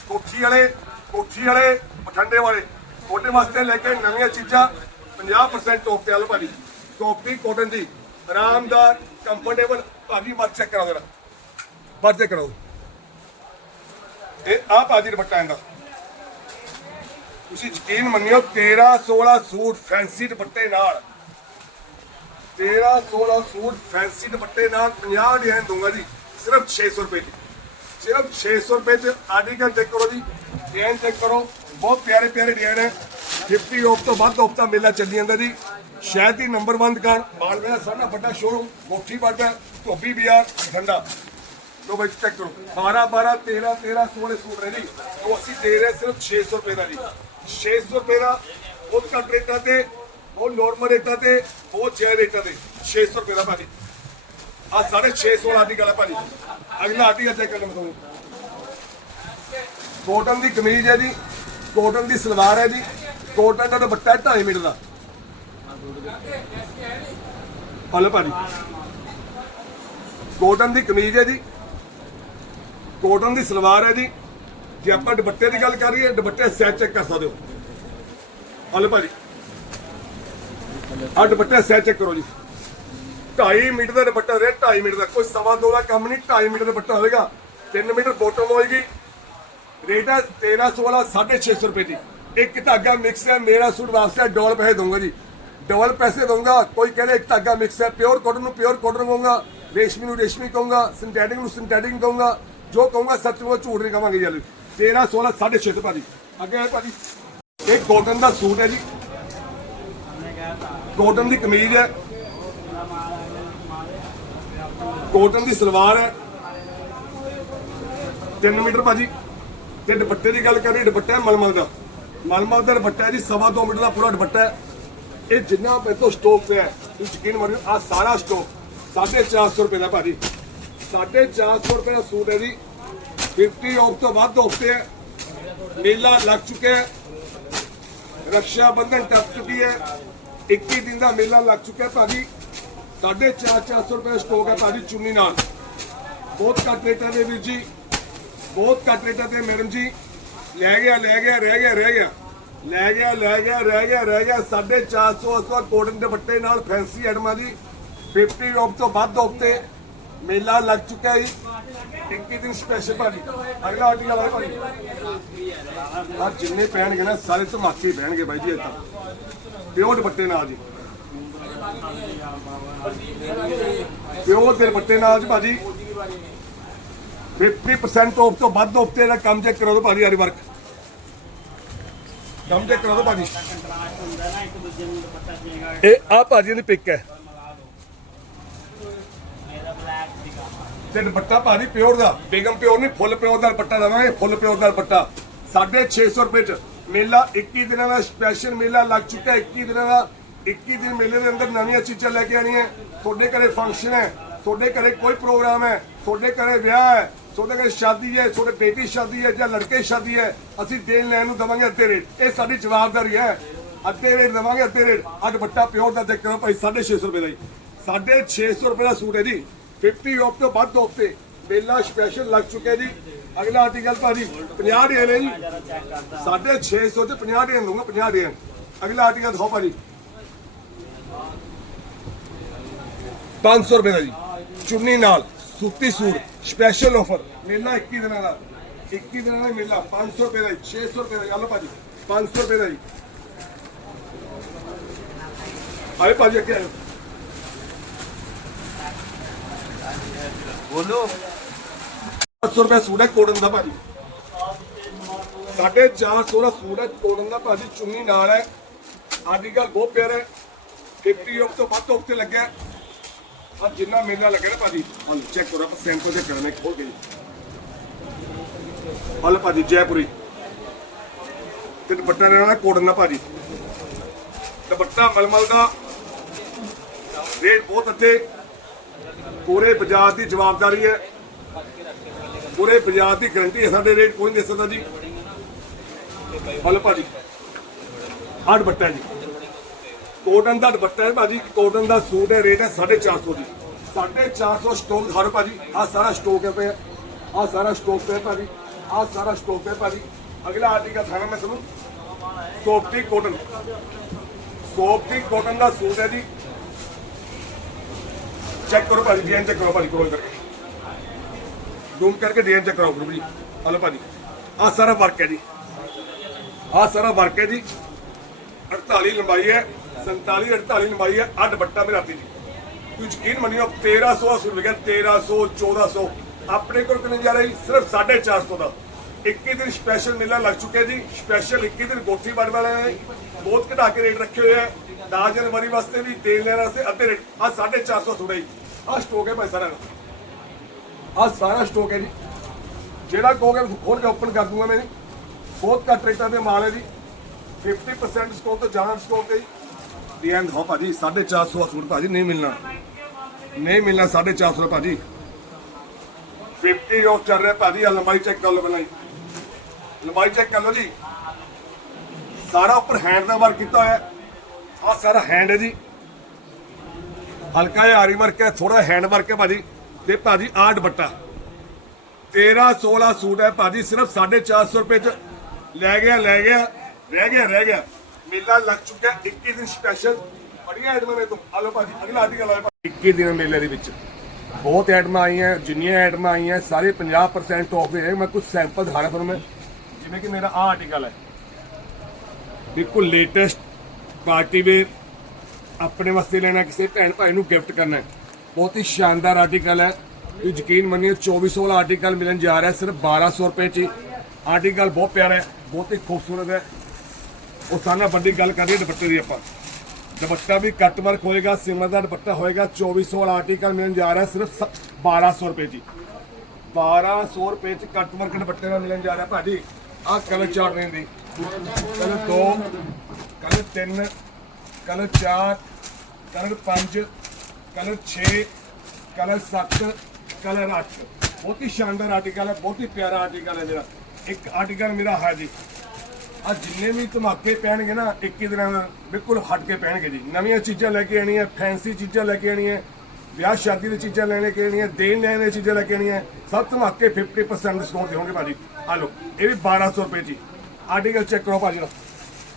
ਕੋਠੀ ਵਾਲੇ ਕੋਠੀ ਵਾਲੇ ਪਠੰਡੇ ਵਾਲੇ, ਤੁਹਾਡੇ ਵਾਸਤੇ ਲੈ ਕੇ ਨਵੀਆਂ ਚੀਜ਼ਾਂ 50% ਟੋਪ ਤੇ ਆਲੋ ਭਾਜੀ। ਟੋਪੀ ਦੀ, ਆਰਾਮਦਾਰ ਕੰਫਰਟੇਬਲ ਭਾਜੀ ਮਤ ਚੈੱਕ ਕਰਾਓ ਜਰਾ। ਮਤ ਚੈੱਕ ਕਰਾਓ। ਇਹ ਆ ਭਾਜੀ ਦੁਪੱਟਾ ਇਹਦਾ। ਤੁਸੀਂ ਯਕੀਨ ਮੰਨਿਓ 13 16 ਸੂਟ ਫੈਂਸੀ ਦੁਪੱਟੇ ਨਾਲ। 13 16 ਸੂਟ ਫੈਂਸੀ ਦੁਪੱਟੇ ਨਾਲ 50 ਡਿਜ਼ਾਈਨ ਦੂੰਗਾ ਜੀ। ਸਿਰਫ 600 ਰੁਪਏ ਦੀ ਸਿਰਫ 600 ਰੁਪਏ ਚ ਆਰਟੀਕਲ ਚੈੱਕ ਕਰੋ ਜੀ। ਡਿਜ਼ਾਈਨ ਚੈੱਕ ਕਰੋ। ਬਹੁਤ ਪਿਆਰੇ ਪਿਆਰੇ ਡਿਜ਼ਾਈਨ ਹੈ। 50 ਆਫ ਤੋਂ ਵੱਧ ਆਫ ਦਾ ਮੇਲਾ ਚੱਲੀ ਜਾਂਦਾ ਜੀ। ਸ਼ਹਿਰ ਦੀ ਨੰਬਰ 1 ਦੁਕਾਨ, ਮਾਲਵੇ ਦਾ ਸਾਡਾ ਵੱਡਾ ਸ਼ੋਰੂਮ ਕੋਠੀ ਬਾਟਾ ਧੋਬੀ ਬਾਜ਼ਾਰ, ਠੰਡਾ। ਲੋ ਬਾਈ ਚੈੱਕ ਕਰੋ। 12 12 13 13 16 ਸੂਟ ਨੇ ਜੀ। ਉਹ ਅਸੀਂ ਦੇ ਰਹੇ ਸਿਰਫ 600 ਰੁਪਏ ਦਾ ਜੀ। 600 ਰੁਪਏ ਦਾ ਬਹੁਤ ਘੱਟ ਰੇਟਾਂ ਤੇ ਉਹ ਨੋਰਮਲ ਰੇਟਾਂ ਤੇ, ਬਹੁਤ ਜੈ ਰੇਟਾਂ ਤੇ 600 ਰੁਪਏ ਦਾ ਭਾਜੀ ਆ ਸਾਢੇ 600 ਵਾਲਾ ਆਰਟੀਕਲ ਹੈ ਭਾਜੀ ਅਗਲਾ ਆਰਟੀਕਲ ਚੈੱਕ ਕਰਨਾ ਮੈਂ ਤੁਹਾਨੂੰ ਕੋਟਨ ਦੀ ਕਮੀਜ਼ ਹੈ ਜੀ ਕੋਟਨ ਦੀ ਸਲਵਾਰ ਹੈ ਜੀ ਕੋਟਨ ਦਾ ਦੁਪੱਟਾ 2.5 ਮੀਟਰ ਦਾ। ਹਲੋ ਭਾਜੀ ਕੋਟਨ ਦੀ ਕਮੀਜ਼ ਹੈ ਜੀ ਕੋਟਨ ਦੀ ਸਲਵਾਰ ਹੈ ਜੀ। ਜੇ ਆਪਾਂ ਦੁਪੱਟੇ ਦੀ ਗੱਲ ਕਰੀਏ ਦੁਪੱਟੇ ਸੈਟ ਚੈੱਕ ਕਰ ਸਕਦੇ ਹੋ। ਹਲੋ ਭਾਜੀ ਆ ਦੁਪੱਟੇ ਸੈਟ ਚੈੱਕ ਕਰੋ ਜੀ। 2.5 ਮੀਟਰ ਦਾ ਦੁਪੱਟਾ ਰੇ 2.5 ਮੀਟਰ ਦਾ। ਕੋਈ ਸਵਾ ਦੋ ਦਾ ਕੰਮ ਨਹੀਂ 2.5 ਮੀਟਰ ਦਾ ਦੁਪੱਟਾ ਹੋਵੇਗਾ। 3 ਮੀਟਰ ਬੋਟਮ ਹੋਏਗੀ ਰੇਟ ਹੈ 13 16 650 ਰੁਪਏ ਦੀ। ਇੱਕ ਧਾਗਾ ਮਿਕਸ ਹੈ, ਮੇਰਾ ਸੂਟ ਵਾਸਤੇ ਡਬਲ ਪੈਸੇ ਦਊਂਗਾ ਜੀ। ਡਬਲ ਪੈਸੇ ਦਊਂਗਾ, ਕੋਈ ਕਹਿੰਦੇ ਇੱਕ ਧਾਗਾ ਮਿਕਸ ਹੈ ਪਿਓਰ ਕਾਟਨ ਨੂੰ ਪਿਓਰ ਕਾਟਨ ਕਹੂੰਗਾ, ਰੇਸ਼ਮੀ ਨੂੰ ਰੇਸ਼ਮੀ ਕਹੂੰਗਾ ਸਿੰਥੈਟਿਕ ਨੂੰ ਸਿੰਥੈਟਿਕ ਕਹੂੰਗਾ, ਜੋ ਕਹੂੰਗਾ ਸੱਚ ਨੂੰ ਝੂਠ ਨਹੀਂ ਕਹਾਂਗੇ ਜੀ 13 16 650 ਭਾਜੀ ਅੱਗੇ ਭਾਜੀ। ਇਹ ਕਾਟਨ ਦਾ ਸੂਟ ਹੈ ਜੀ। ਕੋਟਨ ਦੀ ਕਮੀਜ਼ ਹੈ। ਕੋਟਨ ਦੀ ਸਲਵਾਰ ਹੈ। 3 ਮੀਟਰ ਭਾਜੀ। ਤੇ ਦੁਪੱਟੇ ਦੀ ਗੱਲ ਕਰੀਏ, ਦੁਪੱਟਾ ਹੈ ਮਲਮਲ ਦਾ। ਮਲਮਲ ਦਾ ਦੁਪੱਟਾ ਹੈ ਜੀ, ਸਵਾ ਦੋ ਮੀਟਰ ਦਾ ਪੂਰਾ ਦੁਪੱਟਾ ਹੈ। ਇਹ ਜਿੰਨਾ ਮੇਰੇ ਤੋਂ ਸਟਾਕ ਤੇ ਹੈ, ਤੁਸੀਂ ਯਕੀਨ ਮੰਨੋ ਆ ਸਾਰਾ ਸਟਾਕ 450 ਰੁਪਏ ਦਾ ਭਾਜੀ। 450 ਰੁਪਏ ਦਾ ਸੂਟ ਹੈ ਜੀ। 50 ਆਫ ਤੋਂ ਵੱਧ ਆਫ ਤੇ ਹੈ। ਮੇਲਾ ਲੱਗ ਚੁੱਕਿਆ ਹੈ। ਰਕਸ਼ਾ ਬੰਧਨ ਟੱਪ ਚੁੱਕੀ ਹੈ। 21 ਦਿਨ ਦਾ ਮੇਲਾ ਲੱਗ ਚੁੱਕਿਆ ਭਾਜੀ। 450 ਰੁਪਏ ਦਾ ਸਟਾਕ ਹੈ ਭਾਜੀ ਚੁੰਨੀ ਨਾਲ। ਬਹੁਤ ਘੱਟ ਰੇਟਾਂ ਦੇ ਵੀਰ ਜੀ। ਬਹੁਤ ਘੱਟ ਰੇਟਾਂ ਤੇ ਮੈਡਮ ਜੀ। ਲੈ ਗਿਆ ਲੈ ਗਿਆ, ਰਹਿ ਗਿਆ ਰਹਿ ਗਿਆ। ਲੈ ਗਿਆ ਲੈ ਗਿਆ, ਰਹਿ ਗਿਆ ਰਹਿ ਗਿਆ। 450 ਉਸ ਵਾਰ ਕੋਟਨ ਦੇ ਬੱਟੇ ਨਾਲ ਫੈਂਸੀ ਐਡਮਾਂ ਦੀ 50 ਰੋਪ ਤੋਂ ਵੱਧ ਆਫ ਮੇਲਾ ਲੱਗ ਚੁੱਕਾ ਹੈ 21 ਦਿਨ ਸਪੈਸ਼ਲ ਭਾਜੀ। ਅਗਲਾ ਆਰਟੀਕਲ ਹੈ ਭਾਜੀ। ਆ ਜਿੰਨੇ ਪੈਣਗੇ ਨਾ, ਸਾਰੇ ਧਮਾਕੇ ਹੀ ਪੈਣਗੇ ਬਾਈ ਜੀ ਇਹ ਤਾਂ। ਪਿਓ ਦੁਪੱਟੇ ਨਾਲ ਜੀ। ਪਿਓਰ ਦੇ ਦੁਪੱਟੇ ਨਾਲ ਜੀ ਭਾਜੀ। 50% ਆਫ ਤੋਂ ਵੱਧ ਆਫ ਤੇ ਦਾ ਕੰਮ ਚੈੱਕ ਕਰੋ ਭਾਜੀ, ਹਰੀ ਵਰਕ। ਕੰਮ ਚੈੱਕ ਕਰੋ ਭਾਜੀ। ਇਹ ਆ ਭਾਜੀ ਦੀ ਪਿਕ ਹੈ। ਤੇ ਦੁਪੱਟਾ ਭਾਜੀ ਪਿਓਰ ਦਾ। ਬੇਗਮ ਪਿਓਰ ਨਹੀਂ, ਫੁੱਲ ਪਿਓਰ ਦਾ ਦੁਪੱਟਾ ਦਵਾਂਗੇ, ਫੁੱਲ ਪਿਓਰ ਦਾ ਦੁਪੱਟਾ 650 ਰੁਪਏ ਚ। ਮੇਲਾ 21 ਦਿਨਾਂ ਦਾ ਸਪੈਸ਼ਲ ਮੇਲਾ ਲੱਗ ਚੁੱਕਾ 21 ਦਿਨਾਂ ਦਾ। 21 ਦਿਨ ਮੇਲੇ ਦੇ ਅੰਦਰ ਨਵੀਆਂ ਚੀਜ਼ਾਂ ਲੈ ਕੇ ਆਣੀਆਂ ਤੁਹਾਡੇ ਘਰੇ ਫੰਕਸ਼ਨ ਹੈ, ਤੁਹਾਡੇ ਘਰੇ ਕੋਈ ਪ੍ਰੋਗਰਾਮ ਹੈ, ਤੁਹਾਡੇ ਘਰੇ ਵਿਆਹ ਹੈ, ਤੁਹਾਡੇ ਘਰੇ ਸ਼ਾਦੀ ਹੈ, ਤੁਹਾਡੇ ਬੇਟੀ ਸ਼ਾਦੀ ਹੈ ਜਾਂ ਲੜਕੇ ਸ਼ਾਦੀ ਹੈ, ਅਸੀਂ ਦੇਣ ਲੈਣ ਨੂੰ ਦਵਾਂਗੇ ਅੱਧੇ ਰੇਟ। ਇਹ ਸਾਡੀ ਜਵਾਬਦਾਰੀ ਹੈ। ਅੱਧੇ ਰੇਟ ਦਵਾਂਗੇ, ਅੱਧੇ ਰੇਟ। ਅੱਜ ਬੱਟਾ ਪਿਓਰ ਦਾ ਚੈੱਕ ਕਰੋ ਭਾਈ 650 ਰੁਪਏ ਦਾ ਜੀ। 650 ਰੁਪਏ ਦਾ ਸੂਟ ਹੈ ਜੀ। 50 ਆਫ ਤੋਂ ਵੱਧ ਆਫ ਤੇ ਮੇਲਾ ਸਪੈਸ਼ਲ ਲੱਗ ਚੁੱਕਿਆ ਜੀ। ਅਗਲਾ ਆਰਟੀਕਲ ਭਾਜੀ 50 ਡੇ ਨੇ ਜੀ। 650 ਤੇ 50 ਡੇ ਦੂੰਗਾ 50 ਡੇ ਅਗਲਾ ਆਰਟੀਕਲ ਦਿਖਾਓ ਭਾਜੀ। 500 ਰੁਪਏ ਦਾ ਜੀ। ਚੁੰਨੀ ਨਾਲ ਸੂਤੀ ਸੂਟ ਸਪੈਸ਼ਲ ਆਫਰ ਮੇਲਾ 21 ਦਿਨਾਂ ਦਾ। 21 ਦਿਨਾਂ ਦਾ ਮੇਲਾ 500 ਰੁਪਏ ਦਾ 600 ਰੁਪਏ ਦਾ ਜੀ। ਲਓ ਭਾਜੀ 500 ਰੁਪਏ ਦਾ ਜੀ। ਆਏ ਭਾਜੀ, ਅੱਗੇ ਆਇਓ। ਬੋਲੋ। 700 ਰੁਪਏ ਸੂਟ ਹੈ ਕੋਟਨ ਦਾ ਭਾਜੀ। ਸਾਡੇ 400 ਦਾ ਸੂਟ ਹੈ ਕੋਟਨ ਦਾ ਭਾਜੀ, ਚੁੰਨੀ ਨਾਲ ਹੈ। ਆਰਟੀਕਲ ਬਹੁਤ ਪਿਆਰਾ ਹੈ। 50 ਆਫ ਤੋਂ ਵੱਧ ਆਫ ਲੱਗਿਆ ਆ ਜਿੰਨਾ ਮੇਲਾ ਲੱਗਿਆ ਨਾ ਭਾਜੀ ਹਾਂ ਚੈੱਕ ਕਰੋ, ਆਪਾਂ ਸੈਂਪਲ ਚੈੱਕ ਕਰਨਾ ਖੋਲ ਕੇ ਹਲ ਭਾਜੀ, ਜੈਪੁਰੀ। ਤੇ ਦੁਪੱਟਾ ਲੈਣਾ ਕੋਟਨ ਦਾ ਭਾਜੀ। ਦੁਪੱਟਾ ਮਲਮਲ ਦਾ। ਰੇਟ ਬਹੁਤ ਅੱਛੇ ਪੂਰੇ ਬਾਜ਼ਾਰ ਦੀ ਜਵਾਬਦਾਰੀ ਹੈ। ਪੂਰੇ ਬਾਜ਼ਾਰ ਦੀ ਗਰੰਟੀ ਹੈ, ਸਾਡੇ ਰੇਟ ਕੋਈ ਨਹੀਂ ਦੇ ਸਕਦਾ ਜੀ। ਹਲੋ ਭਾਜੀ। ਆਹ ਦੁਪੱਟਾ ਜੀ। ਕੋਟਨ ਦਾ ਦੁਪੱਟਾ ਹੈ ਭਾਜੀ ਕੋਟਨ ਦਾ ਸੂਟ ਹੈ ਰੇਟ ਹੈ 450 ਜੀ। 450 ਸਟੋਕ ਹਰ ਭਾਜੀ, ਆਹ ਸਾਰਾ ਸਟੋਕ ਹੈ ਪਿਆ। ਆਹ ਸਾਰਾ ਸਟੋਕ ਪਿਆ ਭਾਜੀ, ਆਹ ਸਾਰਾ ਸਟੋਕ ਹੈ ਭਾਜੀ। ਅਗਲਾ ਆਰਟੀਕਲ ਥਾਣਾ ਮੈਂ ਤੁਹਾਨੂੰ। ਸੋਫਟੀ ਕੋਟਨ ਸੋਫਟੀ ਕੋਟਨ ਦਾ ਸੂਟ ਹੈ ਜੀ। ਚੈੱਕ ਕਰੋ ਭਾਜੀ ਡਿਜ਼ਾਈਨ ਚੈੱਕ ਕਰੋ ਭਾਜੀ ਕੋਲ ਕਰਕੇ। ਜ਼ੂਮ ਕਰਕੇ ਡਿਜ਼ਾਈਨ ਚੈੱਕ ਕਰਾਓ ਜੀ ਹਲੋ ਭਾਜੀ। ਆਹ ਸਾਰਾ ਵਰਕ ਹੈ ਜੀ। ਆਹ ਸਾਰਾ ਵਰਕ ਹੈ ਜੀ। 48 ਲੰਬਾਈ ਹੈ। 47 48 ਲੰਬਾਈ ਹੈ। ਆ ਦੁਪੱਟਾ ਮੇਰਾ ਹੱਥੀ ਜੀ। ਤੁਸੀਂ ਯਕੀਨ ਮੰਨਿਓ 1300 ਸੂਟ ਵਿਕਿਆ 1300 1400 ਆਪਣੇ ਕੋਲ ਕਿੰਨੇ ਜਾ ਰਿਹਾ ਜੀ? ਸਿਰਫ 450 ਦਾ। 21 ਦਿਨ ਸਪੈਸ਼ਲ ਮੇਲਾ ਲੱਗ ਚੁੱਕਿਆ ਜੀ। ਸਪੈਸ਼ਲ 21 ਦਿਨ ਗੋਠੀ ਬਣ ਵਾਲੇ ਨੇ। ਬਹੁਤ ਘਟਾ ਕੇ ਰੇਟ ਰੱਖੇ ਹੋਏ ਆ। 10 ਜਨਵਰੀ ਵਾਸਤੇ ਵੀ ਤੇਲ ਲੈਣ ਵਾਸਤੇ ਅੱਧੇ ਰੇਟ ਆ 450 ਸੂਟ ਹੈ ਜੀ। ਆ ਸਟੋਕ ਹੈ ਭਾਈ ਸਾਰਾ ਆ ਸਾਰਾ ਸਟੋਕ ਹੈ ਜੀ। ਜਿਹੜਾ ਕਹੋਗੇ ਖੋਲ ਕੇ ਓਪਨ ਕਰ ਦੂੰਗਾ ਮੈਂ ਜੀ। ਬਹੁਤ ਘੱਟ ਰੇਟਾਂ ਤੇ ਮਾਲ ਹੈ ਜੀ। 50% ਡਿਸਕਾਊਂਟ ਤੋਂ ਜ਼ਿਆਦਾ ਡਿਸਕਾਊਂਟ ਹੈ ਜੀ। ਡੀਐਨ ਹੋ ਭਾਜੀ 450 ਦਾ ਸੂਟ ਭਾਜੀ, ਨਹੀਂ ਮਿਲਣਾ। ਨਹੀਂ ਮਿਲਣਾ 450 ਦਾ ਭਾਜੀ। 50 ਆਫ ਚੱਲ ਰਿਹਾ ਭਾਜੀ ਆ ਲੰਬਾਈ ਚੈੱਕ ਕਰ ਲਓ ਪਹਿਲਾਂ ਜੀ। ਲੰਬਾਈ ਚੈੱਕ ਕਰ ਲਓ ਜੀ। ਸਾਰਾ ਉੱਪਰ ਹੈਂਡ ਦਾ ਵਰਕ ਕੀਤਾ ਹੋਇਆ। ਆ ਸਾਰਾ ਹੈਂਡ ਹੈ ਜੀ। ਹਲਕਾ ਜਿਹਾ ਆਰੀ ਵਰਕ ਹੈ ਥੋੜਾ ਹੈਂਡ ਵਰਕ ਹੈ ਭਾਜੀ। ਤੇ ਭਾਜੀ ਆਹ ਦੁਪੱਟਾ 13 16 ਸੂਟ ਹੈ ਭਾਜੀ, ਸਿਰਫ 450 ਰੁਪਏ ਚ ਲੈ ਗਿਆ ਲੈ ਗਿਆ, ਰਹਿ ਗਿਆ ਰਹਿ ਗਿਆ। ਮੇਲਾ ਲੱਗ ਚੁੱਕਾ 21 ਦਿਨ ਸਪੈਸ਼ਲ ਬੜੀਆਂ ਆਈਟਮਾਂ ਮੇਰੇ ਤੋਂ। ਆ ਭਾਜੀ, ਅਗਲਾ ਆਰਟੀਕਲ ਆਇਆ 21 ਦਿਨ ਮੇਲੇ ਦੇ ਵਿੱਚ। ਬਹੁਤ ਆਈਟਮਾਂ ਆਈਆਂ, ਜਿੰਨੀਆਂ ਆਈਟਮਾਂ ਆਈਆਂ, ਸਾਰੇ 50% ਆਫ ਹੈ ਮੈਂ ਕੁਝ ਸੈਂਪਲ ਦਿਖਾ ਰਿਹਾ ਤੁਹਾਨੂੰ ਮੈਂ। ਜਿਵੇਂ ਕਿ ਮੇਰਾ ਆਹ ਆਰਟੀਕਲ ਹੈ। ਬਿਲਕੁਲ ਲੇਟੈਸਟ ਪਾਰਟੀ ਵੇਅਰ ਆਪਣੇ ਵਾਸਤੇ ਲੈਣਾ, ਕਿਸੇ ਭੈਣ ਭਾਈ ਨੂੰ ਗਿਫਟ ਕਰਨਾ ਹੈ। ਬਹੁਤ ਹੀ ਸ਼ਾਨਦਾਰ ਆਰਟੀਕਲ ਹੈ। ਤੁਸੀਂ ਯਕੀਨ ਮੰਨਿਓ 2400 ਵਾਲਾ ਆਰਟੀਕਲ ਮਿਲਣ ਜਾ ਰਿਹਾ ਹੈ ਸਿਰਫ 1200 ਰੁਪਏ ਚ ਹੀ। ਆਰਟੀਕਲ ਬਹੁਤ ਪਿਆਰਾ ਹੈ, ਬਹੁਤ ਹੀ ਖੂਬਸੂਰਤ ਹੈ। ਉਹ ਸਾਨਾ ਵੱਡੀ ਗੱਲ ਕਰੀਏ ਦੁਪੱਟੇ ਦੀ ਆਪਾਂ। ਦੁਪੱਟਾ ਵੀ ਕੱਟ ਵਰਕ ਹੋਏਗਾ, ਸਿਮਰ ਦਾ ਦੁਪੱਟਾ ਹੋਏਗਾ 2400 ਵਾਲਾ ਆਰਟੀਕਲ ਮਿਲਣ ਜਾ ਰਿਹਾ, ਸਿਰਫ ਸ- 1200 ਰੁਪਏ ਜੀ 1200 ਰੁਪਏ ਚ ਕੱਟ ਵਰਕ ਦੁਪੱਟੇ ਨਾਲ ਮਿਲਣ ਜਾ ਰਿਹਾ ਭਾਜੀ। ਆਹ ਕਲਰ ਚਾਰ ਰਹੇ ਦੀ colour 2 colour 3 colour 4 colour 5 colour 6 colour 7 colour 8 ਬਹੁਤ ਹੀ ਸ਼ਾਨਦਾਰ ਆਰਟੀਕਲ ਹੈ, ਬਹੁਤ ਹੀ ਪਿਆਰਾ ਆਰਟੀਕਲ ਹੈ ਮੇਰਾ ਇੱਕ ਆਰਟੀਕਲ ਮੇਰਾ ਹੈ ਜੀ। ਆ ਜਿੰਨੇ ਵੀ ਧਮਾਕੇ ਪੈਣਗੇ ਨਾ 21 ਦਿਨਾਂ ਦਾ ਬਿਲਕੁਲ ਹਟ ਕੇ ਪੈਣਗੇ ਜੀ। ਨਵੀਆਂ ਚੀਜ਼ਾਂ ਲੈ ਕੇ ਆਣੀਆਂ ਫੈਂਸੀ ਚੀਜ਼ਾਂ ਲੈ ਕੇ ਆਣੀਆਂ ਵਿਆਹ, ਸ਼ਾਦੀ ਦੀ ਚੀਜ਼ਾਂ ਲੈਣੇ ਕੇ ਆਣੀਆਂ ਦੇਣ ਲੈਣ ਦੀਆਂ ਚੀਜ਼ਾਂ ਲੈ ਕੇ ਆਣੀਆਂ ਸਭ ਧਮਾਕੇ 50% ਡਿਸਕਾਊਂਟ ਦੇ ਹੋਣਗੇ ਭਾਜੀ। ਆ ਲਓ, ਇਹ ਵੀ 1200 ਰੁਪਏ ਜੀ। ਆਰਟੀਕਲ ਚੈੱਕ ਕਰੋ ਭਾਜੀ।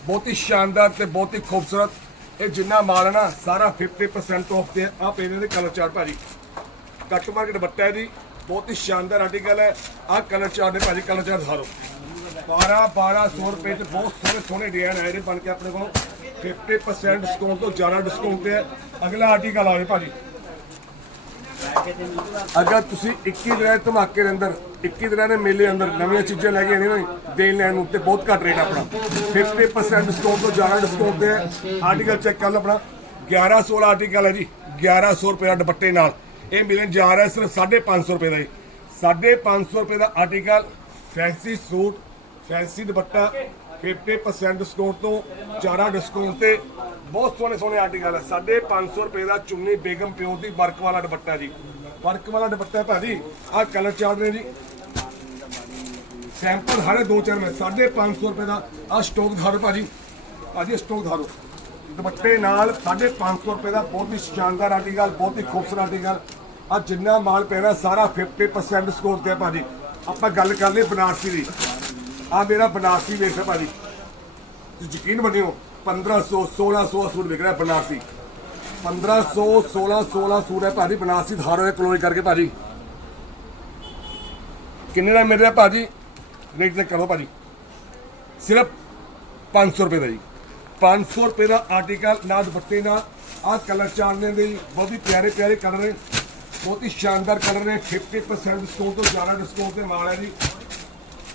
ਬਹੁਤ ਹੀ ਸ਼ਾਨਦਾਰ ਤੇ ਬਹੁਤ ਹੀ ਖੂਬਸੂਰਤ ਇਹ ਜਿੰਨਾ ਮਾਲ ਨਾ, ਸਾਰਾ 50% ਆਫ ਤੇ ਆ ਪੇ ਦੇ ਕਲਰ ਚਾਰਟ ਭਾਜੀ। ਕੱਟ ਮਾਰਕੀਟ ਦੁਪੱਟਾ ਹੈ ਜੀ ਬਹੁਤ ਹੀ ਸ਼ਾਨਦਾਰ ਆਰਟੀਕਲ ਹੈ। ਆ ਕਲਰ ਚਾਰ ਦੇ ਭਾਜੀ ਕਲਰ ਚਾਰ ਦਿਖਾ ਦਿਓ। 12 1200 ਰੁਪਏ ਚ ਬਹੁਤ ਸੋਹਣੇ ਸੋਹਣੇ ਡਿਜ਼ਾਈਨ ਆਏ ਨੇ ਬਣ ਕੇ ਆਪਣੇ ਕੋਲ। 50% ਡਿਸਕਾਊਂਟ ਤੋਂ ਜ਼ਿਆਦਾ ਡਿਸਕਾਊਂਟ ਤੇ ਹੈ। ਅਗਲਾ ਆਰਟੀਕਲ ਆਵੇ ਭਾਜੀ। ਅਗਰ ਤੁਸੀਂ 21 ਦਿਨਾਂ ਦੇ ਧਮਾਕੇ ਦੇ ਅੰਦਰ 21 ਦਿਨਾਂ ਦੇ ਮੇਲੇ ਅੰਦਰ ਨਵੀਆਂ ਚੀਜ਼ਾਂ ਲੈ ਕੇ ਆਣੇ ਨਾ, ਦੇਣ ਲੈਣ ਨੂੰ ਤੇ ਬਹੁਤ ਘੱਟ ਰੇਟ ਆਪਣਾ। 50% ਡਿਸਕਾਊਂਟ ਤੋਂ ਜ਼ਿਆਦਾ ਡਿਸਕਾਊਂਟ ਤੇ ਆਰਟੀਕਲ ਚੈੱਕ ਕਰ ਲਓ ਆਪਣਾ। 1100 ਵਾਲਾ ਆਰਟੀਕਲ ਹੈ ਜੀ 1100 ਰੁਪਏ ਦਾ ਦੁਪੱਟੇ ਨਾਲ। ਇਹ ਮਿਲਣ ਜਾ ਰਿਹਾ ਸਿਰਫ 550 ਰੁਪਏ ਦਾ ਜੀ। 550 ਰੁਪਏ ਦਾ ਆਰਟੀਕਲ ਫੈਂਸੀ ਸੂਟ ਫੈਂਸੀ ਦੁਪੱਟਾ 50% ਡਿਸਕਾਊਂਟ ਤੋਂ ਜ਼ਿਆਦਾ ਡਿਸਕਾਊਂਟ ਤੇ ਬਹੁਤ ਸੋਹਣੇ ਸੋਹਣੇ ਆਰਟੀਕਲ ਹੈ 550 ਰੁਪਏ ਦਾ ਚੁੰਨੀ ਬੇਗਮ ਪਿਓਰ ਦੀ ਵਰਕ ਵਾਲਾ ਦੁਪੱਟਾ ਜੀ। ਵਰਕ ਵਾਲਾ ਦੁਪੱਟਾ ਹੈ ਭਾਜੀ, ਆਹ ਕਲਰ ਚੱਲ ਰਹੇ ਜੀ। ਸੈਂਪਲ ਹਾਰੇ ਦੋ ਚਾਰ ਮੈਂ 550 ਰੁਪਏ ਦਾ ਆਹ ਸਟੋਕ ਧਾਰੋ ਭਾਜੀ। ਭਾਜੀ ਸਟੋਕ ਧਾਰੋ ਦੁਪੱਟੇ ਨਾਲ 550 ਰੁਪਏ ਦਾ ਬਹੁਤ ਹੀ ਸ਼ਾਨਦਾਰ ਆਰਟੀਕਲ ਬਹੁਤ ਹੀ ਖੂਬਸੂਰਤ ਆਰਟੀਕਲ ਆ ਜਿੰਨਾ ਮਾਲ ਪੈਣਾ, ਸਾਰਾ 50% ਸਕੋਰ ਤੇ ਹੈ ਭਾਜੀ। ਆਪਾਂ ਗੱਲ ਕਰ ਲਈ ਬਨਾਰਸੀ ਦੀ। ਆ ਮੇਰਾ ਬਨਾਰਸੀ ਵੇਖ ਹੈ ਭਾਜੀ। ਤੁਸੀਂ ਯਕੀਨ ਮੰਨਿਓ 1500 1600 ਸੂਟ ਵਿਕ ਰਿਹਾ ਬਨਾਰਸੀ। 1500 16 16 ਸੂਟ ਹੈ ਭਾਜੀ ਬਨਾਰਸੀ ਧਾਰੋ ਹੈ ਕਲੋਜ਼ ਕਰਕੇ ਭਾਜੀ। ਕਿੰਨੇ ਦਾ ਮਿਲ ਰਿਹਾ ਭਾਜੀ? ਰੇਟ ਚੈੱਕ ਕਰੋ ਭਾਜੀ। ਸਿਰਫ 500 ਰੁਪਏ ਦਾ ਜੀ। 500 ਰੁਪਏ ਦਾ ਆਰਟੀਕਲ ਨਾਲ ਦੁਪੱਟੇ ਨਾਲ ਆਹ ਕਲਰ ਚਾੜਨੇ ਦੇ ਜੀ, ਬਹੁਤ ਹੀ ਪਿਆਰੇ ਪਿਆਰੇ ਕਲਰ ਨੇ। ਬਹੁਤ ਹੀ ਸ਼ਾਨਦਾਰ ਕਲਰ ਨੇ। 50% ਡਿਸਕਾਊਂਟ ਤੋਂ ਜ਼ਿਆਦਾ ਡਿਸਕਾਊਂਟ ਤੇ ਮਾਲ ਹੈ ਜੀ।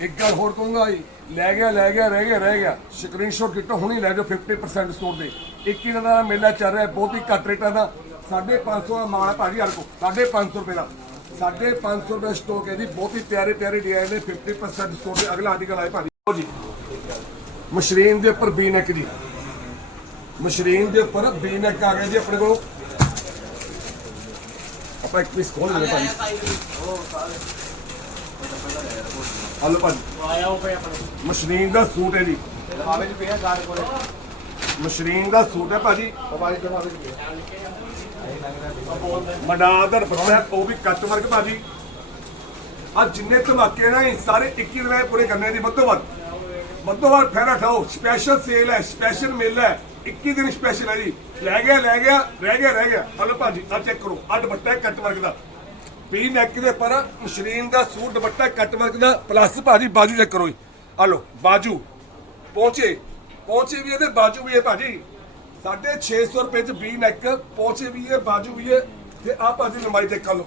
ਇੱਕ ਗੱਲ ਹੋਰ ਕਹੂੰਗਾ ਜੀ ਲੈ ਗਿਆ ਲੈ ਗਿਆ, ਰਹਿ ਗਿਆ ਰਹਿ ਗਿਆ। ਸਕਰੀਨਸ਼ਾਟ ਕਿਤੋਂ ਹੁਣੀ ਲੈ ਜਾਓ 50% ਸਟੋਰ ਦੇ। 21 ਦਾ ਮੇਲਾ ਚੱਲ ਰਿਹਾ, ਬਹੁਤ ਹੀ ਘੱਟ ਰੇਟਾਂ ਦਾ। 550 ਦਾ ਮਾਲ ਭਾਜੀ ਹਰ 550 ਰੁਪਏ ਦਾ। 550 ਰੁਪਏ ਸਟੋਕ ਹੈ ਜੀ, ਬਹੁਤ ਹੀ ਪਿਆਰੇ ਪਿਆਰੇ ਡਿਜ਼ਾਈਨ ਨੇ 50% ਸਟੋਰ ਦੇ। ਅਗਲਾ ਆਰਟੀਕਲ ਆਏ ਭਾਜੀ। ਲਓ ਜੀ। ਮਸ਼ਰੀਨ ਦੇ ਉੱਪਰ ਬੀ ਨੈਕ ਜੀ। ਮਸ਼ਰੀਨ ਦੇ ਉੱਪਰ ਬੀ ਨੈਕ ਆ ਗਿਆ ਜੀ ਆਪਣੇ ਕੋਲ। ਆਪਾਂ ਇੱਕ ਪੀਸ ਖੋਲ ਲੈਂਦੇ ਭਾਜੀ। ਹਲੋ ਭਾਜੀ। ਆਇਆ ਉਹ ਪਿਆ ਆਪਣੇ ਮਸ਼ਰੀਨ ਦਾ ਸੂਟ ਹੈ ਜੀ। ਆਵੇ ਜੀ ਪਿਆ ਗਾਰ ਕੋਲੇ। ਮਸ਼ਰੀਨ ਦਾ ਸੂਟ ਹੈ ਭਾਜੀ। ਬਾਈ ਜਮਾ ਦੇ ਮਨਾਦਰ ਬਣਾਇਆ ਉਹ ਵੀ ਕੱਟ ਵਰਕ ਭਾਜੀ। ਆ ਜਿੰਨੇ ਧਮਾਕੇ ਨਾ ਇਹ ਸਾਰੇ 21 ਰੁਪਏ ਪੂਰੇ ਕਰਨੇ ਦੀ ਵੱਧੋ ਵੱਧ। ਵੱਧੋ ਵੱਧ ਫਾਇਦਾ ਠਾਓ ਸਪੈਸ਼ਲ ਸੇਲ ਹੈ ਸਪੈਸ਼ਲ ਮੇਲਾ ਹੈ। 21 ਦਿਨ ਸਪੈਸ਼ਲ ਹੈ ਜੀ। ਲੈ ਗਿਆ ਲੈ ਗਿਆ ਰਹਿ ਗਿਆ ਰਹਿ ਗਿਆ। ਹਲੋ ਭਾਜੀ ਆ ਚੈੱਕ ਕਰੋ। ਆ ਦੁਪੱਟਾ ਹੈ ਕੱਟ ਵਰਕ ਦਾ। ਪੀ ਨੈਕ ਦੇ ਉੱਪਰ ਮਸ਼ਰੀਨ ਦਾ ਸੂਟ ਦੁਪੱਟਾ ਕੱਟ ਵਰਕ ਦਾ ਪਲੱਸ ਭਾਜੀ ਬਾਜੂ ਚੈੱਕ ਕਰੋ ਆ ਲੋ ਬਾਜੂ। ਪਹੁੰਚੇ। ਪਹੁੰਚੇ ਵੀ ਇਹਦੇ, ਬਾਜੂ ਵੀ ਹੈ ਭਾਜੀ। 650 ਰੁਪਏ ਚ ਵੀ ਨੈਕ, ਪਹੁੰਚੇ ਵੀ ਹੈ ਬਾਜੂ ਵੀ ਹੈ ਤੇ ਆ ਭਾਜੀ ਲੰਬਾਈ ਚੈੱਕ ਕਰ ਲਓ।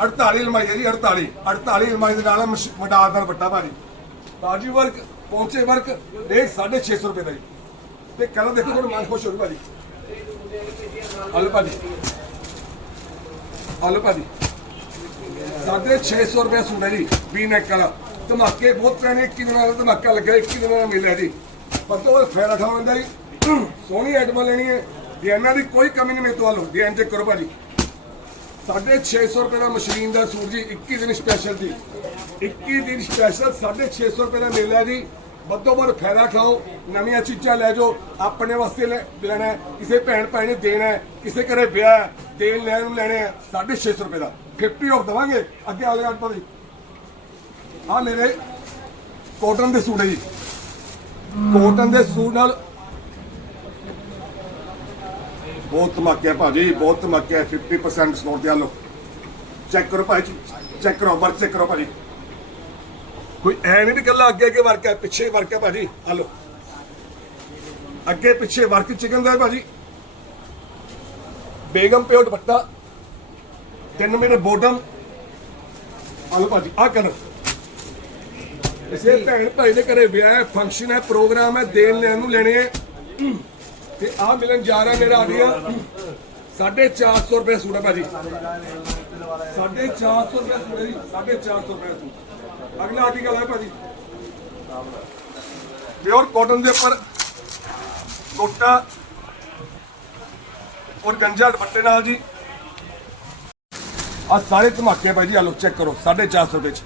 48 ਲੰਬਾਈ ਹੈ ਜੀ 48 48 ਲੰਬਾਈ ਦੇ ਨਾਲ ਮਸ਼- ਮਡਾਲ ਦਾ ਦੁਪੱਟਾ ਭਾਜੀ। ਬਾਜੂ ਵਰਕ, ਪਹੁੰਚੇ ਵਰਕ, ਰੇਟ 650 ਰੁਪਏ ਦਾ ਜੀ। ਤੇ ਕਲਰ ਦੇਖੋ ਤੁਹਾਨੂੰ ਮਨ ਖੁਸ਼ ਹੋ ਜੂ ਭਾਜੀ। ਹਲੋ ਭਾਜੀ। ਹਲੋ ਭਾਜੀ। 650 ਰੁਪਏ ਸੂਟ ਹੈ ਜੀ ਵੀ ਨੈਕ ਵਾਲਾ। ਧਮਾਕੇ ਬਹੁਤ ਪੈਣੇ 21 ਦਿਨਾਂ ਦਾ ਧਮਾਕਾ ਲੱਗਾ 21 ਦਿਨਾਂ ਦਾ ਮੇਲਾ ਜੀ। ਪਰ ਤੋਂ ਫਾਇਦਾ ਠਾਉਂਦਾ ਜੀ, ਸੋਹਣੀ ਆਈਟਮਾਂ ਲੈਣੀ ਹੈ। ਡਿਜ਼ਾਈਨਾਂ ਦੀ ਕੋਈ ਕਮੀ ਨਹੀਂ ਮੇਰੇ ਤੋਂ ਲਓ ਡਿਜ਼ਾਈਨ ਚੈੱਕ ਕਰੋ ਭਾਜੀ। 650 ਰੁਪਏ ਦਾ ਮਸ਼ੀਨ ਦਾ ਸੂਟ ਜੀ 21 ਦਿਨ ਸਪੈਸ਼ਲ ਜੀ। 21 ਦਿਨ ਸਪੈਸ਼ਲ 650 ਰੁਪਏ ਦਾ ਮੇਲਾ ਜੀ। ਵੱਧੋ ਵੱਧ ਫਾਇਦਾ ਖਾਓ ਨਵੀਆਂ ਚੀਜ਼ਾਂ ਲੈ ਜਾਓ ਆਪਣੇ ਵਾਸਤੇ ਲੈ- ਲੈਣਾ ਕਿਸੇ ਭੈਣ ਭਾਈ ਨੂੰ ਦੇਣਾ ਕਿਸੇ ਘਰੇ ਵਿਆਹ ਹੈ, ਦੇਣ ਲੈਣ ਨੂੰ ਲੈਣੇ ਆ 650 ਰੁਪਏ ਦਾ। 50 ਆਫ ਦਵਾਂਗੇ ਅੱਗੇ ਆਲੇ ਆਟ ਭਾਜੀ ਆ ਮੇਰੇ ਕੋਟਨ ਦੇ ਸੂਟ ਹੈ ਜੀ। ਕੋਟਨ ਦੇ ਸੂਟ ਨਾਲ ਬਹੁਤ ਧਮਾਕੇ ਆ ਭਾਜੀ ਬਹੁਤ ਧਮਾਕੇ ਆ 50% ਡਿਸਕਾਊਂਟ ਤੇ ਆ ਲਓ। ਚੈੱਕ ਕਰੋ ਭਾਜੀ ਚੈੱਕ ਕਰੋ ਵਰਕ ਚੈੱਕ ਕਰੋ ਭਾਜੀ ਕੋਈ ਐ ਨਹੀਂ ਵੀ ਗੱਲਾਂ ਅੱਗੇ ਅੱਗੇ ਵਰਕ ਹੈ, ਪਿੱਛੇ ਵਰਕ ਹੈ ਭਾਜੀ ਆ ਲਓ। ਅੱਗੇ ਪਿੱਛੇ ਵਰਕ ਚਿਕਨ ਦਾ ਹੈ ਭਾਜੀ। ਬੇਗਮ ਪਿਓ ਦੁਪੱਟਾ ਤਿੰਨ ਮਹੀਨੇ ਬੋਟਮ। ਆ ਲਓ ਭਾਜੀ ਆ ਕਰ ਇਸੇ ਭੈਣ ਭਾਈ ਦੇ ਘਰੇ ਵਿਆਹ ਹੈ ਫੰਕਸ਼ਨ ਹੈ ਪ੍ਰੋਗਰਾਮ ਹੈ, ਦੇਣ ਲੈਣ ਨੂੰ ਲੈਣੇ ਹੈ। ਤੇ ਆ ਮਿਲਣ ਜਾ ਰਿਹਾ ਮੇਰਾ ਆਡੀਆ। 450 ਰੁਪਏ ਸੂਟ ਹੈ ਭਾਜੀ। 450 ਰੁਪਏ ਸੂਟ ਹੈ ਜੀ 450 ਰੁਪਏ ਸੂਟ। ਅਗਲਾ ਆਰਟੀਕਲ ਹੈ ਭਾਜੀ? ਪਿਓਰ ਕਾਟਨ ਦੇ ਉੱਪਰ ਕੋਟਾ ਔਰ ਗੰਜਾ ਦੁਪੱਟੇ ਨਾਲ ਜੀ। ਆ ਸਾਰੇ ਧਮਾਕੇ ਭਾਈ ਆ ਲੋ ਚੈੱਕ ਕਰੋ 450 ਰੁਪਏ ਚ।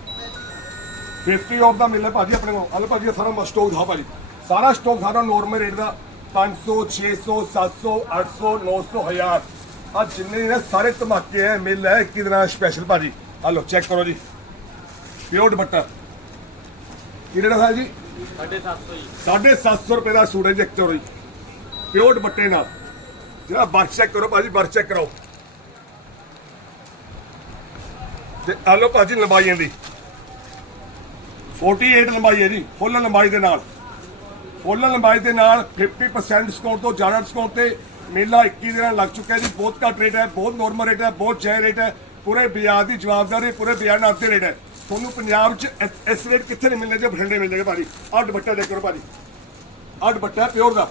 50 ਆਫ ਦਾ ਮਿਲਣਾ ਭਾਜੀ ਆਪਣੇ ਕੋਲ। ਹਲ ਭਾਜੀ ਇਹ ਸਾਰਾ ਸਟਾਕ ਦਾ ਭਾਜੀ। ਸਾਰਾ ਸਟਾਕ ਸਾਰਾ ਨੋਰਮਲ ਰੇਟ ਦਾ 500 600 700 800 900 1000 ਆ ਜਿੰਨੇ ਨੇ, ਸਾਰੇ ਧਮਾਕੇ ਹੈ, ਮਿਲ ਹੈ ਇੱਕ ਦਿਨਾਂ ਸਪੈਸ਼ਲ ਭਾਜੀ। ਆ ਲੋ ਚੈੱਕ ਕਰੋ ਜੀ। ਪਿਓਰ ਦੁਪੱਟਾ। ਕਿਹੜਾ ਦਾ ਹੈ ਜੀ? 750 ਜੀ। 750 ਰੁਪਏ ਦਾ ਸੂਟ ਹੈ ਜੀ ਇੱਕ ਚੋਰੀ। ਪਿਓਰ ਦੁਪੱਟੇ ਨਾਲ। ਜਿਹੜਾ ਵਰਕ ਚੈੱਕ ਕਰੋ ਭਾਜੀ ਵਰਕ ਚੈੱਕ ਕਰੋ। ਤੇ ਆ ਲਓ ਭਾਜੀ ਲੰਬਾਈਆਂ ਦੀ। 48 ਲੰਬਾਈ ਹੈ ਜੀ ਫੁੱਲ ਲੰਬਾਈ ਦੇ ਨਾਲ। ਫੁੱਲ ਲੰਬਾਈ ਦੇ ਨਾਲ 50% ਡਿਸਕਾਊਂਟ ਤੋਂ ਜ਼ਿਆਦਾ ਡਿਸਕਾਊਂਟ ਤੇ ਮੇਲਾ 21 ਦਿਨਾਂ ਲੱਗ ਚੁੱਕਾ ਹੈ ਜੀ। ਬਹੁਤ ਘੱਟ ਰੇਟ ਹੈ ਬਹੁਤ ਨੋਰਮਲ ਰੇਟ ਹੈ ਬਹੁਤ ਜਾਇਜ਼ ਰੇਟ ਹੈ। ਪੂਰੇ ਬਾਜ਼ਾਰ ਦੀ ਜਵਾਬਦਾਰੀ ਪੂਰੇ ਬਾਜ਼ਾਰ ਨਾਲ ਤੇ ਰੇਟ ਹੈ। ਤੁਹਾਨੂੰ ਪੰਜਾਬ 'ਚ ਇਸ- ਰੇਟ ਕਿੱਥੇ ਨਹੀਂ ਮਿਲਣੇ ਜੇ ਬਠਿੰਡੇ ਮਿਲ ਜਾਏਗਾ ਭਾਜੀ? ਆਹ ਦੁਪੱਟਾ ਦੇਖ ਕਰੋ ਭਾਜੀ। ਆਹ ਦੁਪੱਟਾ ਪਿਓਰ ਦਾ।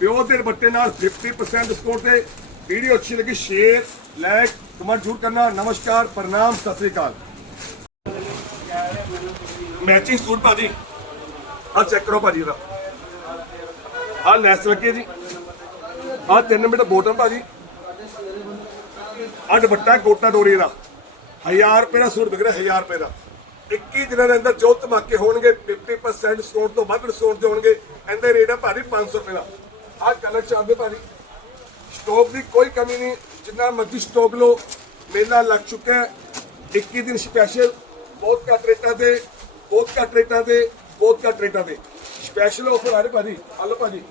ਪਿਓਰ ਦੇ ਦੁਪੱਟੇ ਨਾਲ 50% ਡਿਸਕਾਊਂਟ ਤੇ ਵੀਡੀਓ ਅੱਛੀ ਲੱਗੀ। ਸ਼ੇਅਰ ਲਾਈਕ ਕਮੈਂਟ ਜ਼ਰੂਰ ਕਰਨਾ। ਨਮਸਕਾਰ, ਪ੍ਰਣਾਮ, ਸਤਿ ਸ੍ਰੀ ਅਕਾਲ। ਮੈਚਿੰਗ ਸੂਟ ਭਾਜੀ। ਆ ਚੈੱਕ ਕਰੋ ਭਾਜੀ ਇਹਦਾ। ਆ ਲੈਸ ਲੱਗੇ ਜੀ। ਆ 3 ਮਿੰਟ ਬੋਟਮ ਭਾਜੀ। ਆ ਦੁਪੱਟਾ ਗੋਟਾ ਡੋਰੀ ਦਾ। 1000 ਰੁਪਏ ਦਾ ਸੂਟ ਵਿਕ ਰਿਹਾ 1000 ਰੁਪਏ ਦਾ। 21 ਦਿਨਾਂ ਦੇ ਅੰਦਰ ਜੋ ਧਮਾਕੇ ਹੋਣਗੇ 50% ਡਿਸਕਾਊਂਟ ਤੋਂ ਵੱਧ ਡਿਸਕਾਊਂਟ ਦੇ ਹੋਣਗੇ, ਇਹਦਾ ਰੇਟ ਹੈ ਭਾਜੀ 500 ਰੁਪਏ ਦਾ। ਆਹ ਕਲਰ ਚਾਹਦੇ ਭਾਜੀ। ਸਟਾਕ ਦੀ ਕੋਈ ਕਮੀ ਨਹੀਂ, ਜਿੰਨਾ ਮਰਜ਼ੀ ਸਟਾਕ ਲਓ, ਮੇਲਾ ਲੱਗ ਚੁੱਕਾ ਹੈ। 21 ਦਿਨ ਸਪੈਸ਼ਲ ਬਹੁਤ ਘੱਟ ਰੇਟਾਂ ਤੇ, ਬਹੁਤ ਘੱਟ ਰੇਟਾਂ ਤੇ, ਬਹੁਤ ਘੱਟ ਰੇਟਾਂ ਤੇ। ਸਪੈਸ਼ਲ ਆਫਰ ਆ ਰਹੇ ਭਾਜੀ ਆ ਲਓ ਭਾਜੀ।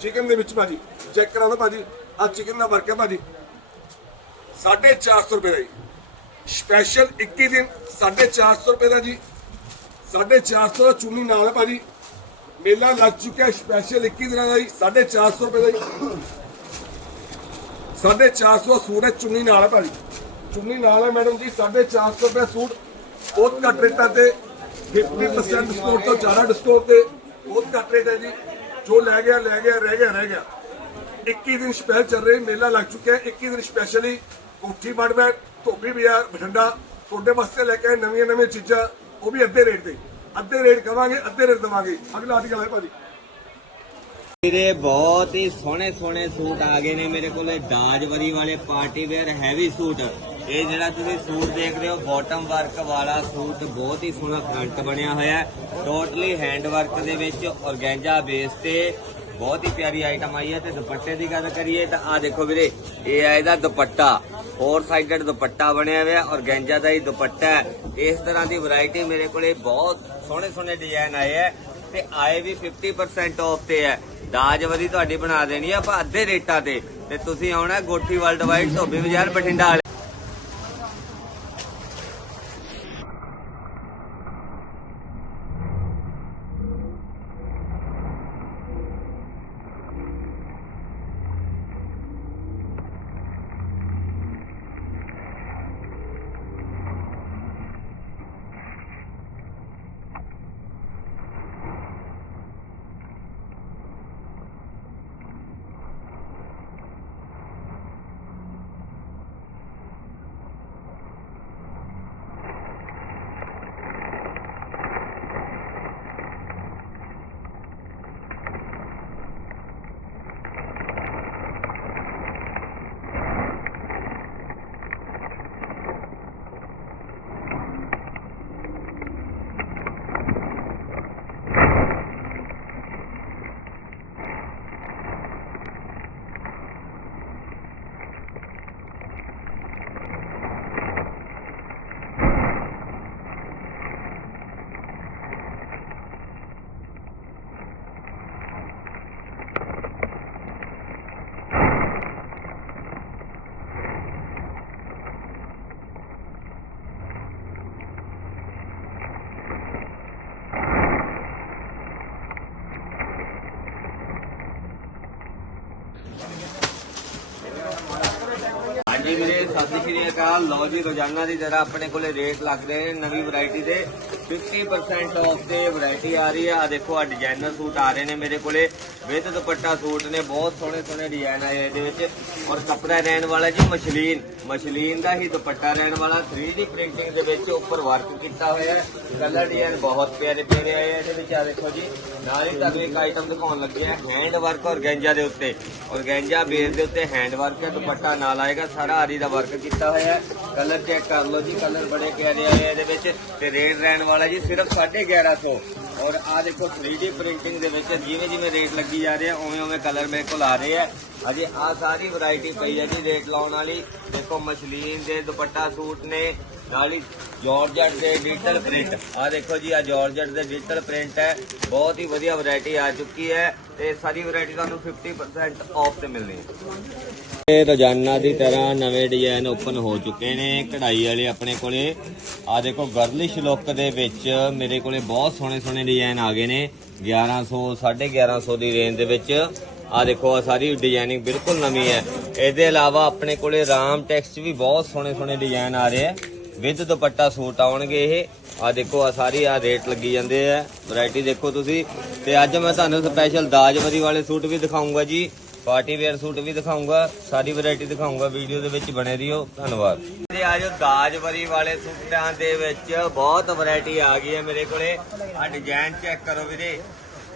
ਚਿਕਨ ਦੇ ਵਿੱਚ ਭਾਜੀ ਚੈੱਕ ਕਰਾ ਕਰਾਉਣਾ ਭਾਜੀ। ਆ ਚਿਕਨ ਦਾ ਵਰਕ ਹੈ ਭਾਜੀ। 450 ਰੁਪਏ ਦਾ ਜੀ। ਸਪੈਸ਼ਲ 21 ਦਿਨ 450 ਰੁਪਏ ਦਾ ਜੀ। 450 ਦਾ ਚੁੰਨੀ ਨਾਲ ਹੈ ਭਾਜੀ। ਮੇਲਾ ਲੱਗ ਚੁੱਕਿਆ ਸਪੈਸ਼ਲ 21 ਦਿਨਾਂ ਦਾ ਜੀ 450 ਰੁਪਏ ਦਾ ਜੀ। 450 ਦਾ ਸੂਟ ਹੈ, ਚੁੰਨੀ ਨਾਲ ਹੈ ਭਾਜੀ। ਚੁੰਨੀ ਨਾਲ ਹੈ ਮੈਡਮ ਜੀ 450 ਰੁਪਏ ਸੂਟ। ਬਹੁਤ ਘੱਟ ਰੇਟਾਂ ਤੇ 50% ਡਿਸਕਾਊਂਟ ਤੋਂ ਜ਼ਿਆਦਾ ਡਿਸਕਾਊਂਟ ਤੇ ਬਹੁਤ ਘੱਟ ਰੇਟ ਹੈ ਜੀ। ਜੋ ਲੈ ਗਿਆ ਲੈ ਗਿਆ, ਰਹਿ ਗਿਆ ਰਹਿ ਗਿਆ। 21 ਦਿਨ ਸਪੈਸ਼ਲ ਚੱਲ ਰਹੀ, ਮੇਲਾ ਲੱਗ ਚੁੱਕਿਆ ਹੈ। 21 ਦਿਨ ਸਪੈਸ਼ਲੀ ਕੋਠੀ ਮੜਵੈਟ ਧੋਬੀ ਬਾਜ਼ਾਰ ਬਠਿੰਡਾ। ਤੁਹਾਡੇ ਵਾਸਤੇ ਲੈ ਕੇ ਨਵੀਆਂ ਨਵੀਆਂ ਚੀਜ਼ਾਂ, ਉਹ ਵੀ ਅੱਧੇ ਰੇਟ ਤੇ। ਅੱਧੇ ਰੇਟ ਕਵਾਂਗੇ, ਅੱਧੇ ਰੇਟ ਦਵਾਂਗੇ। ਅਗਲਾ ਆਰਟੀਕਲ ਹੈ ਭਾਜੀ। ਵੀਰੇ ਬਹੁਤ ਹੀ ਸੋਹਣੇ ਸੋਹਣੇ ਸੂਟ ਆ ਗਏ ਨੇ ਮੇਰੇ ਕੋਲੇ। ਦਾਜਵਰੀ ਵਾਲੇ ਪਾਰਟੀ ਵੇਅਰ ਹੈਵੀ ਸੂਟ। ਇਹ ਜਿਹੜਾ ਤੁਸੀਂ ਸੂਟ ਦੇਖ ਰਹੇ ਹੋ ਬਾਟਮ ਵਰਕ ਵਾਲਾ ਸੂਟ, ਬਹੁਤ ਹੀ ਸੋਹਣਾ ਫਰੰਟ ਬਣਿਆ ਹੋਇਆ ਹੈ। ਟੋਟਲੀ ਹੈਂਡ ਵਰਕ ਦੇ ਵਿੱਚ ਔਰਗੈਂਜਾ ਬੇਸ ਤੇ ਬਹੁਤ ਹੀ ਪਿਆਰੀ ਆਈਟਮ ਆਈ ਹੈ ਤੇ ਦੁਪੱਟੇ ਦੀ ਗੱਲ ਕਰੀਏ ਤਾਂ ਆ ਦੇਖੋ ਵੀਰੇ, ਇਹ ਹੈ ਇਹਦਾ ਦੁਪੱਟਾ। ਫੋਰ ਸਾਈਡਡ ਦੁਪੱਟਾ ਬਣਿਆ ਹੋਇਆ ਔਰਗੈਂਜਾ ਦਾ ਹੀ ਦੁਪੱਟਾ ਹੈ। ਇਸ ਤਰ੍ਹਾਂ ਦੀ ਵੈਰਾਈਟੀ ਮੇਰੇ ਕੋਲੇ ਬਹੁਤ ਸੋਹਣੇ ਸੋਹਣੇ ਡਿਜ਼ਾਈਨ ਆਏ ਹੈ ਤੇ ਆਏ ਵੀ 50% ਆਫ ਤੇ ਹੈ। ਦਾਜਵਰੀ ਤੁਹਾਡੀ ਬਣਾ ਦੇਣੀ ਆ ਆਪਾਂ ਅੱਧੇ ਰੇਟਾਂ ਤੇ। ਤੇ ਤੁਸੀਂ ਆਉਣਾ ਗੋਠੀ ਵਰਲਡ ਵਾਈਡ ਧੋਬੀ ਬਾਜ਼ਾਰ ਬਠਿੰਡਾ ਵਾਲੇ ਹਾਂਜੀ ਵੀਰੇ ਸਤਿ ਸ਼੍ਰੀ ਅਕਾਲ ਲਓ ਜੀ, ਰੋਜ਼ਾਨਾ ਦੀ ਜਿਹੜਾ ਆਪਣੇ ਕੋਲੇ ਰੇਟ ਲੱਗ ਰਹੇ ਨੇ ਨਵੀਂ ਵੈਰਾਈਟੀ ਦੇ। 50% ਆਫ ਤੇ ਵੈਰਾਈਟੀ ਆ ਰਹੀ ਹੈ। ਆ ਦੇਖੋ ਆ ਡਿਜ਼ਾਈਨਰ ਸੂਟ ਆ ਰਹੇ ਨੇ ਮੇਰੇ ਕੋਲੇ। ਵਿਦ ਦੁਪੱਟਾ ਸੂਟ ਨੇ, ਬਹੁਤ ਸੋਹਣੇ ਸੋਹਣੇ ਡਿਜ਼ਾਈਨ ਆਏ ਇਹਦੇ ਵਿੱਚ। ਔਰ ਕੱਪੜਾ ਰਹਿਣ ਵਾਲਾ ਜੀ, ਮਸ਼ਲੀਨ। ਮਸ਼ਲੀਨ ਦਾ ਹੀ ਦੁਪੱਟਾ ਰਹਿਣ ਵਾਲਾ। 3D ਪ੍ਰਿੰਟਿੰਗ ਦੇ ਵਿੱਚ ਉੱਪਰ ਵਰਕ ਕੀਤਾ ਹੋਇਆ ਕਲਰ ਡਿਜ਼ਾਈਨ ਬਹੁਤ ਪਿਆਰੇ ਪਿਆਰੇ ਆਏ ਇਹਦੇ ਵਿੱਚ ਆ ਦੇਖੋ ਜੀ। ਨਾਲ ਹੀ ਤੁਹਾਨੂੰ ਇੱਕ ਆਈਟਮ ਦਿਖਾਉਣ ਲੱਗੇ ਆ। ਹੈਂਡ ਵਰਕ ਔਰ ਗੈਂਜਾ ਦੇ ਉੱਤੇ। ਔਰ ਬੇਸ ਦੇ ਉੱਤੇ ਹੈਂਡ ਵਰਕ ਹੈ, ਦੁਪੱਟਾ ਨਾਲ ਆਏਗਾ, ਸਾਰਾ ਆਰੀ ਦਾ ਵਰਕ ਕੀਤਾ ਹੋਇਆ ਹੈ। ਕਲਰ ਚੈੱਕ ਕਰ ਲਓ ਜੀ ਕਲਰ ਬੜੇ ਪਿਆਰੇ ਆਏ ਆ ਇਹਦੇ ਵਿੱਚ। ਤੇ ਰੇਟ ਰਹਿਣ ਵਾਲਾ ਜੀ, ਸਿਰਫ 1150 ਔਰ ਆ ਦੇਖੋ 3D ਪ੍ਰਿੰਟਿੰਗ ਦੇ ਵਿੱਚ ਜਿਵੇਂ ਜਿਵੇਂ ਰੇਟ ਲੱਗੀ ਜਾ ਰਿਹਾ, ਉਵੇਂ ਉਵੇਂ ਕਲਰ ਮੇਰੇ ਕੋਲ ਆ ਰਹੇ ਆ। ਅਜੇ ਆ ਸਾਰੀ ਵੈਰਾਈਟੀ ਪਈ ਹੈ ਜੀ ਰੇਟ ਲਾਉਣ ਵਾਲੀ। ਦੇਖੋ, ਮਸ਼ਲੀਨ ਦੇ ਦੁਪੱਟਾ ਸੂਟ ਨੇ ਨਾਲ ਹੀ ਜਾਰਜਟ ਦੇ ਡਿਜੀਟਲ ਪ੍ਰਿੰਟ ਆ ਦੇਖੋ ਜੀ ਆ ਜਾਰਜਟ ਦੇ ਡਿਜੀਟਲ ਪ੍ਰਿੰਟ ਹੈ। ਬਹੁਤ ਹੀ ਵਧੀਆ ਵੈਰਾਈਟੀ ਆ ਚੁੱਕੀ ਹੈ ਤੇ ਸਾਰੀ ਵੈਰਾਈਟੀ ਤੁਹਾਨੂੰ 50% ਆਫ ਤੇ ਮਿਲਣੀ ਹੈ। ਇਹ ਰੋਜ਼ਾਨਾ ਦੀ ਤਰ੍ਹਾਂ ਨਵੇਂ ਡਿਜ਼ਾਈਨ ਓਪਨ ਹੋ ਚੁੱਕੇ ਨੇ ਕਢਾਈ ਵਾਲੇ ਆਪਣੇ ਕੋਲੇ। ਆ ਦੇਖੋ ਗਰਲਿਸ਼ ਲੁੱਕ ਦੇ ਵਿੱਚ ਮੇਰੇ ਕੋਲੇ ਬਹੁਤ ਸੋਹਣੇ ਸੋਹਣੇ ਡਿਜ਼ਾਈਨ ਆ ਗਏ ਨੇ। 1100 1150 ਦੀ ਰੇਂਜ ਦੇ ਵਿੱਚ। ਆ ਦੇਖੋ ਆ ਸਾਰੀ ਡਿਜ਼ਾਈਨਿੰਗ ਬਿਲਕੁਲ ਨਵੀਂ ਹੈ। ਇਹਦੇ ਇਲਾਵਾ ਆਪਣੇ ਕੋਲੇ ਰਾਮ ਟੈਕਸਟ ਵੀ ਬਹੁਤ ਸੋਹਣੇ ਸੋਹਣੇ ਡਿਜ਼ਾਈਨ ਆ ਰਹੇ ਆ ਵਿਦ ਦੁਪੱਟਾ ਸੂਟ ਆਉਣਗੇ ਇਹ। ਆ ਦੇਖੋ ਆ ਸਾਰੀ ਆ ਰੇਟ ਲੱਗੀ ਜਾਂਦੇ ਆ। ਵੈਰਾਈਟੀ ਦੇਖੋ ਤੁਸੀਂ। ਤੇ ਅੱਜ ਮੈਂ ਤੁਹਾਨੂੰ ਸਪੈਸ਼ਲ ਦਾਜਵਰੀ ਵਾਲੇ ਸੂਟ ਵੀ ਦਿਖਾਉਂਗਾ ਜੀ। ਪਾਰਟੀ ਵੇਅਰ ਸੂਟ ਵੀ ਦਿਖਾਉਂਗਾ ਸਾਰੀ ਵੈਰਾਈਟੀ ਦਿਖਾਉਂਗਾ ਵੀਡੀਓ ਦੇ ਵਿੱਚ ਬਣੇ ਰਹੀਓ। ਧੰਨਵਾਦ। ਤੇ ਅੱਜ ਦਾਜਵਰੀ ਵਾਲੇ ਸੂਟਾਂ ਦੇ ਵਿੱਚ ਬਹੁਤ ਵੈਰਾਈਟੀ ਆ ਗਈ ਹੈ ਮੇਰੇ ਕੋਲੇ। ਆ ਡਿਜ਼ਾਈਨ ਚੈੱਕ ਕਰੋ ਵੀਰੇ।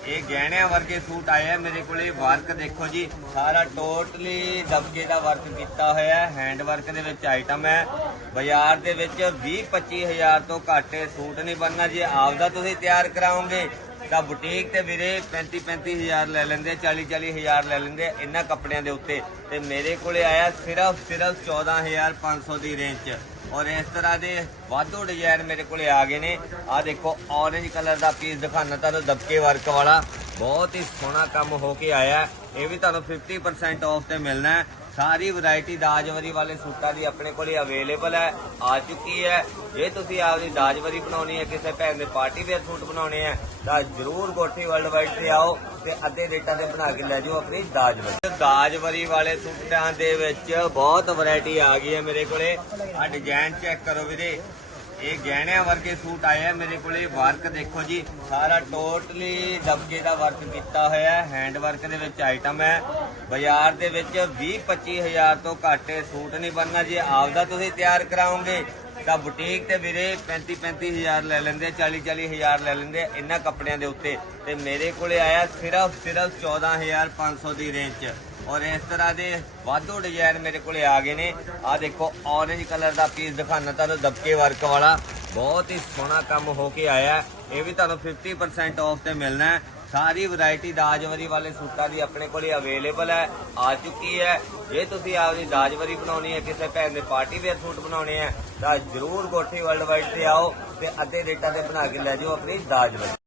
ਇਹ ਗਹਿਣਿਆਂ ਵਰਗੇ ਸੂਟ ਆਏ ਆ ਮੇਰੇ ਕੋਲੇ, ਵਰਕ ਦੇਖੋ ਜੀ, ਸਾਰਾ ਟੋਟਲੀ ਦਬਕੇ ਦਾ ਵਰਕ ਕੀਤਾ ਹੋਇਆ ਹੈ ਹੈਂਡ ਵਰਕ ਦੇ ਵਿੱਚ ਆਈਟਮ ਹੈ। ਬਾਜ਼ਾਰ ਦੇ ਵਿੱਚ 20 25000 ਤੋਂ ਘੱਟ ਇਹ ਸੂਟ ਨਹੀਂ ਬਣਨਾ ਜੇ, ਆਪਦਾ ਤੁਸੀਂ ਤਿਆਰ ਕਰਾਓਗੇ, ਤਾਂ ਬੁਟੀਕ ਤੇ ਵੀਰੇ 35 35000 ਲੈ ਲੈਂਦੇ 40 40000 ਲੈ ਲੈਂਦੇ ਇਹਨਾਂ ਕੱਪੜਿਆਂ ਦੇ ਉੱਤੇ। ਤੇ ਮੇਰੇ ਕੋਲੇ ਆਇਆ ਸਿਰਫ ਸਿਰਫ 14500 ਦੀ ਰੇਂਜ 'ਚ। ਔਰ ਇਸ ਤਰ੍ਹਾਂ ਦੇ ਵਾਧੂ ਡਿਜ਼ਾਈਨ ਮੇਰੇ ਕੋਲੇ ਆ ਗਏ ਨੇ। ਆ ਦੇਖੋ, orange ਕਲਰ ਦਾ ਪੀਸ ਦਿਖਾਣਾ ਤੁਹਾਨੂੰ ਦਬਕੇ ਵਰਕ ਵਾਲਾ। ਬਹੁਤ ਹੀ ਸੋਹਣਾ ਕੰਮ ਹੋ ਕੇ ਆਇਆ। ਇਹ ਵੀ ਤੁਹਾਨੂੰ 50% ਆਫ ਤੇ ਮਿਲਣਾ ਹੈ। ਸਾਰੀ ਵੈਰਾਈਟੀ ਦਾਜਵਰੀ ਵਾਲੇ ਸੂਟਾਂ ਦੀ ਆਪਣੇ ਕੋਲੇ ਅਵੇਲੇਬਲ ਹੈ, ਆ ਚੁੱਕੀ ਹੈ। ਜੇ ਤੁਸੀਂ ਆਪਦੀ ਦਾਜਵਰੀ ਬਣਾਉਣੀ ਹੈ, ਕਿਸੇ ਭੈਣ ਦੇ ਪਾਰਟੀ ਵੇਅਰ ਸੂਟ ਬਣਾਉਣੇ ਆ ਤਾਂ ਜਰੂਰ ਗੋਠੀ ਵਰਲਡ ਵਾਈਡ ਤੇ ਆਓ ਤੇ ਅੱਧੇ ਰੇਟਾਂ ਤੇ ਬਣਾ ਕੇ ਲੈ ਜਾਓ ਆਪਣੀ ਦਾਜਵਰੀ। ਦਾਜਵਰੀ ਵਾਲੇ ਸੂਟਾਂ ਦੇ ਵਿੱਚ ਬਹੁਤ ਵੈਰਾਈਟੀ ਆ ਗਈ ਹੈ ਮੇਰੇ ਕੋਲੇ। ਆ ਡਿਜ਼ਾਈਨ ਚੈੱਕ ਕਰੋ ਵੀਰੇ। ਇਹ ਗਹਿਣਿਆਂ ਵਰਗੇ ਸੂਟ ਆਏ ਆ ਮੇਰੇ ਕੋਲੇ ਵਰਕ ਦੇਖੋ ਜੀ, ਸਾਰਾ ਟੋਟਲੀ ਦਬਕੇ ਦਾ ਵਰਕ ਕੀਤਾ ਹੋਇਆ ਹੈ। ਹੈਂਡ ਵਰਕ ਦੇ ਵਿੱਚ ਆਈਟਮ ਹੈ। ਬਾਜ਼ਾਰ ਦੇ ਵਿੱਚ 20 25000 ਤੋਂ ਘੱਟ ਇਹ ਸੂਟ ਨਹੀਂ ਬਣਨਾ ਜੇ। ਆਪਦਾ ਤੁਸੀਂ ਤਿਆਰ ਕਰਾਓਗੇ, ਤਾਂ ਬੁਟੀਕ ਤੇ ਵੀਰੇ 35 35000 ਲੈ ਲੈਂਦੇ 40 40000 ਲੈ ਲੈਂਦੇ ਇਹਨਾਂ ਕੱਪੜਿਆਂ ਦੇ ਉੱਤੇ। ਤੇ ਮੇਰੇ ਕੋਲੇ ਆਇਆ ਸਿਰਫ ਸਿਰਫ 14500 ਦੀ ਰੇਂਜ 'ਚ ਔਰ ਇਸ ਤਰ੍ਹਾਂ ਦੇ ਵਾਧੂ ਡਿਜ਼ਾਈਨ ਮੇਰੇ ਕੋਲੇ ਆ ਗਏ ਨੇ। ਆ ਦੇਖੋ, orange ਕਲਰ ਦਾ ਪੀਸ ਦਿਖਾਣਾ ਤੁਹਾਨੂੰ ਦਬਕੇ ਵਰਕ ਵਾਲਾ। ਬਹੁਤ ਹੀ ਸੋਹਣਾ ਕੰਮ ਹੋ ਕੇ ਆਇਆ। ਇਹ ਵੀ ਤੁਹਾਨੂੰ 50% ਆਫ ਤੇ ਮਿਲਣਾ ਹੈ। ਸਾਰੀ ਵੈਰਾਈਟੀ ਦਾਜਵਰੀ ਵਾਲੇ ਸੂਟਾਂ ਦੀ ਆਪਣੇ ਕੋਲੇ ਅਵੇਲੇਬਲ ਹੈ, ਆ ਚੁੱਕੀ ਹੈ। ਜੇ ਤੁਸੀਂ ਆਪਦੀ ਦਾਜਵਰੀ ਬਣਾਉਣੀ ਹੈ, ਕਿਸੇ ਭੈਣ ਦੇ ਪਾਰਟੀ ਵੇਅਰ ਸੂਟ ਬਣਾਉਣੇ ਹੈ, ਤਾਂ ਜਰੂਰ ਕੋਠੀ ਵਰਲਡ ਵਾਈਡ ਤੇ ਆਓ ਤੇ ਅੱਧੇ ਰੇਟਾਂ ਤੇ ਬਣਾ ਕੇ ਲੈ ਜਾਓ ਆਪਣੀ ਦਾਜਵਰੀ।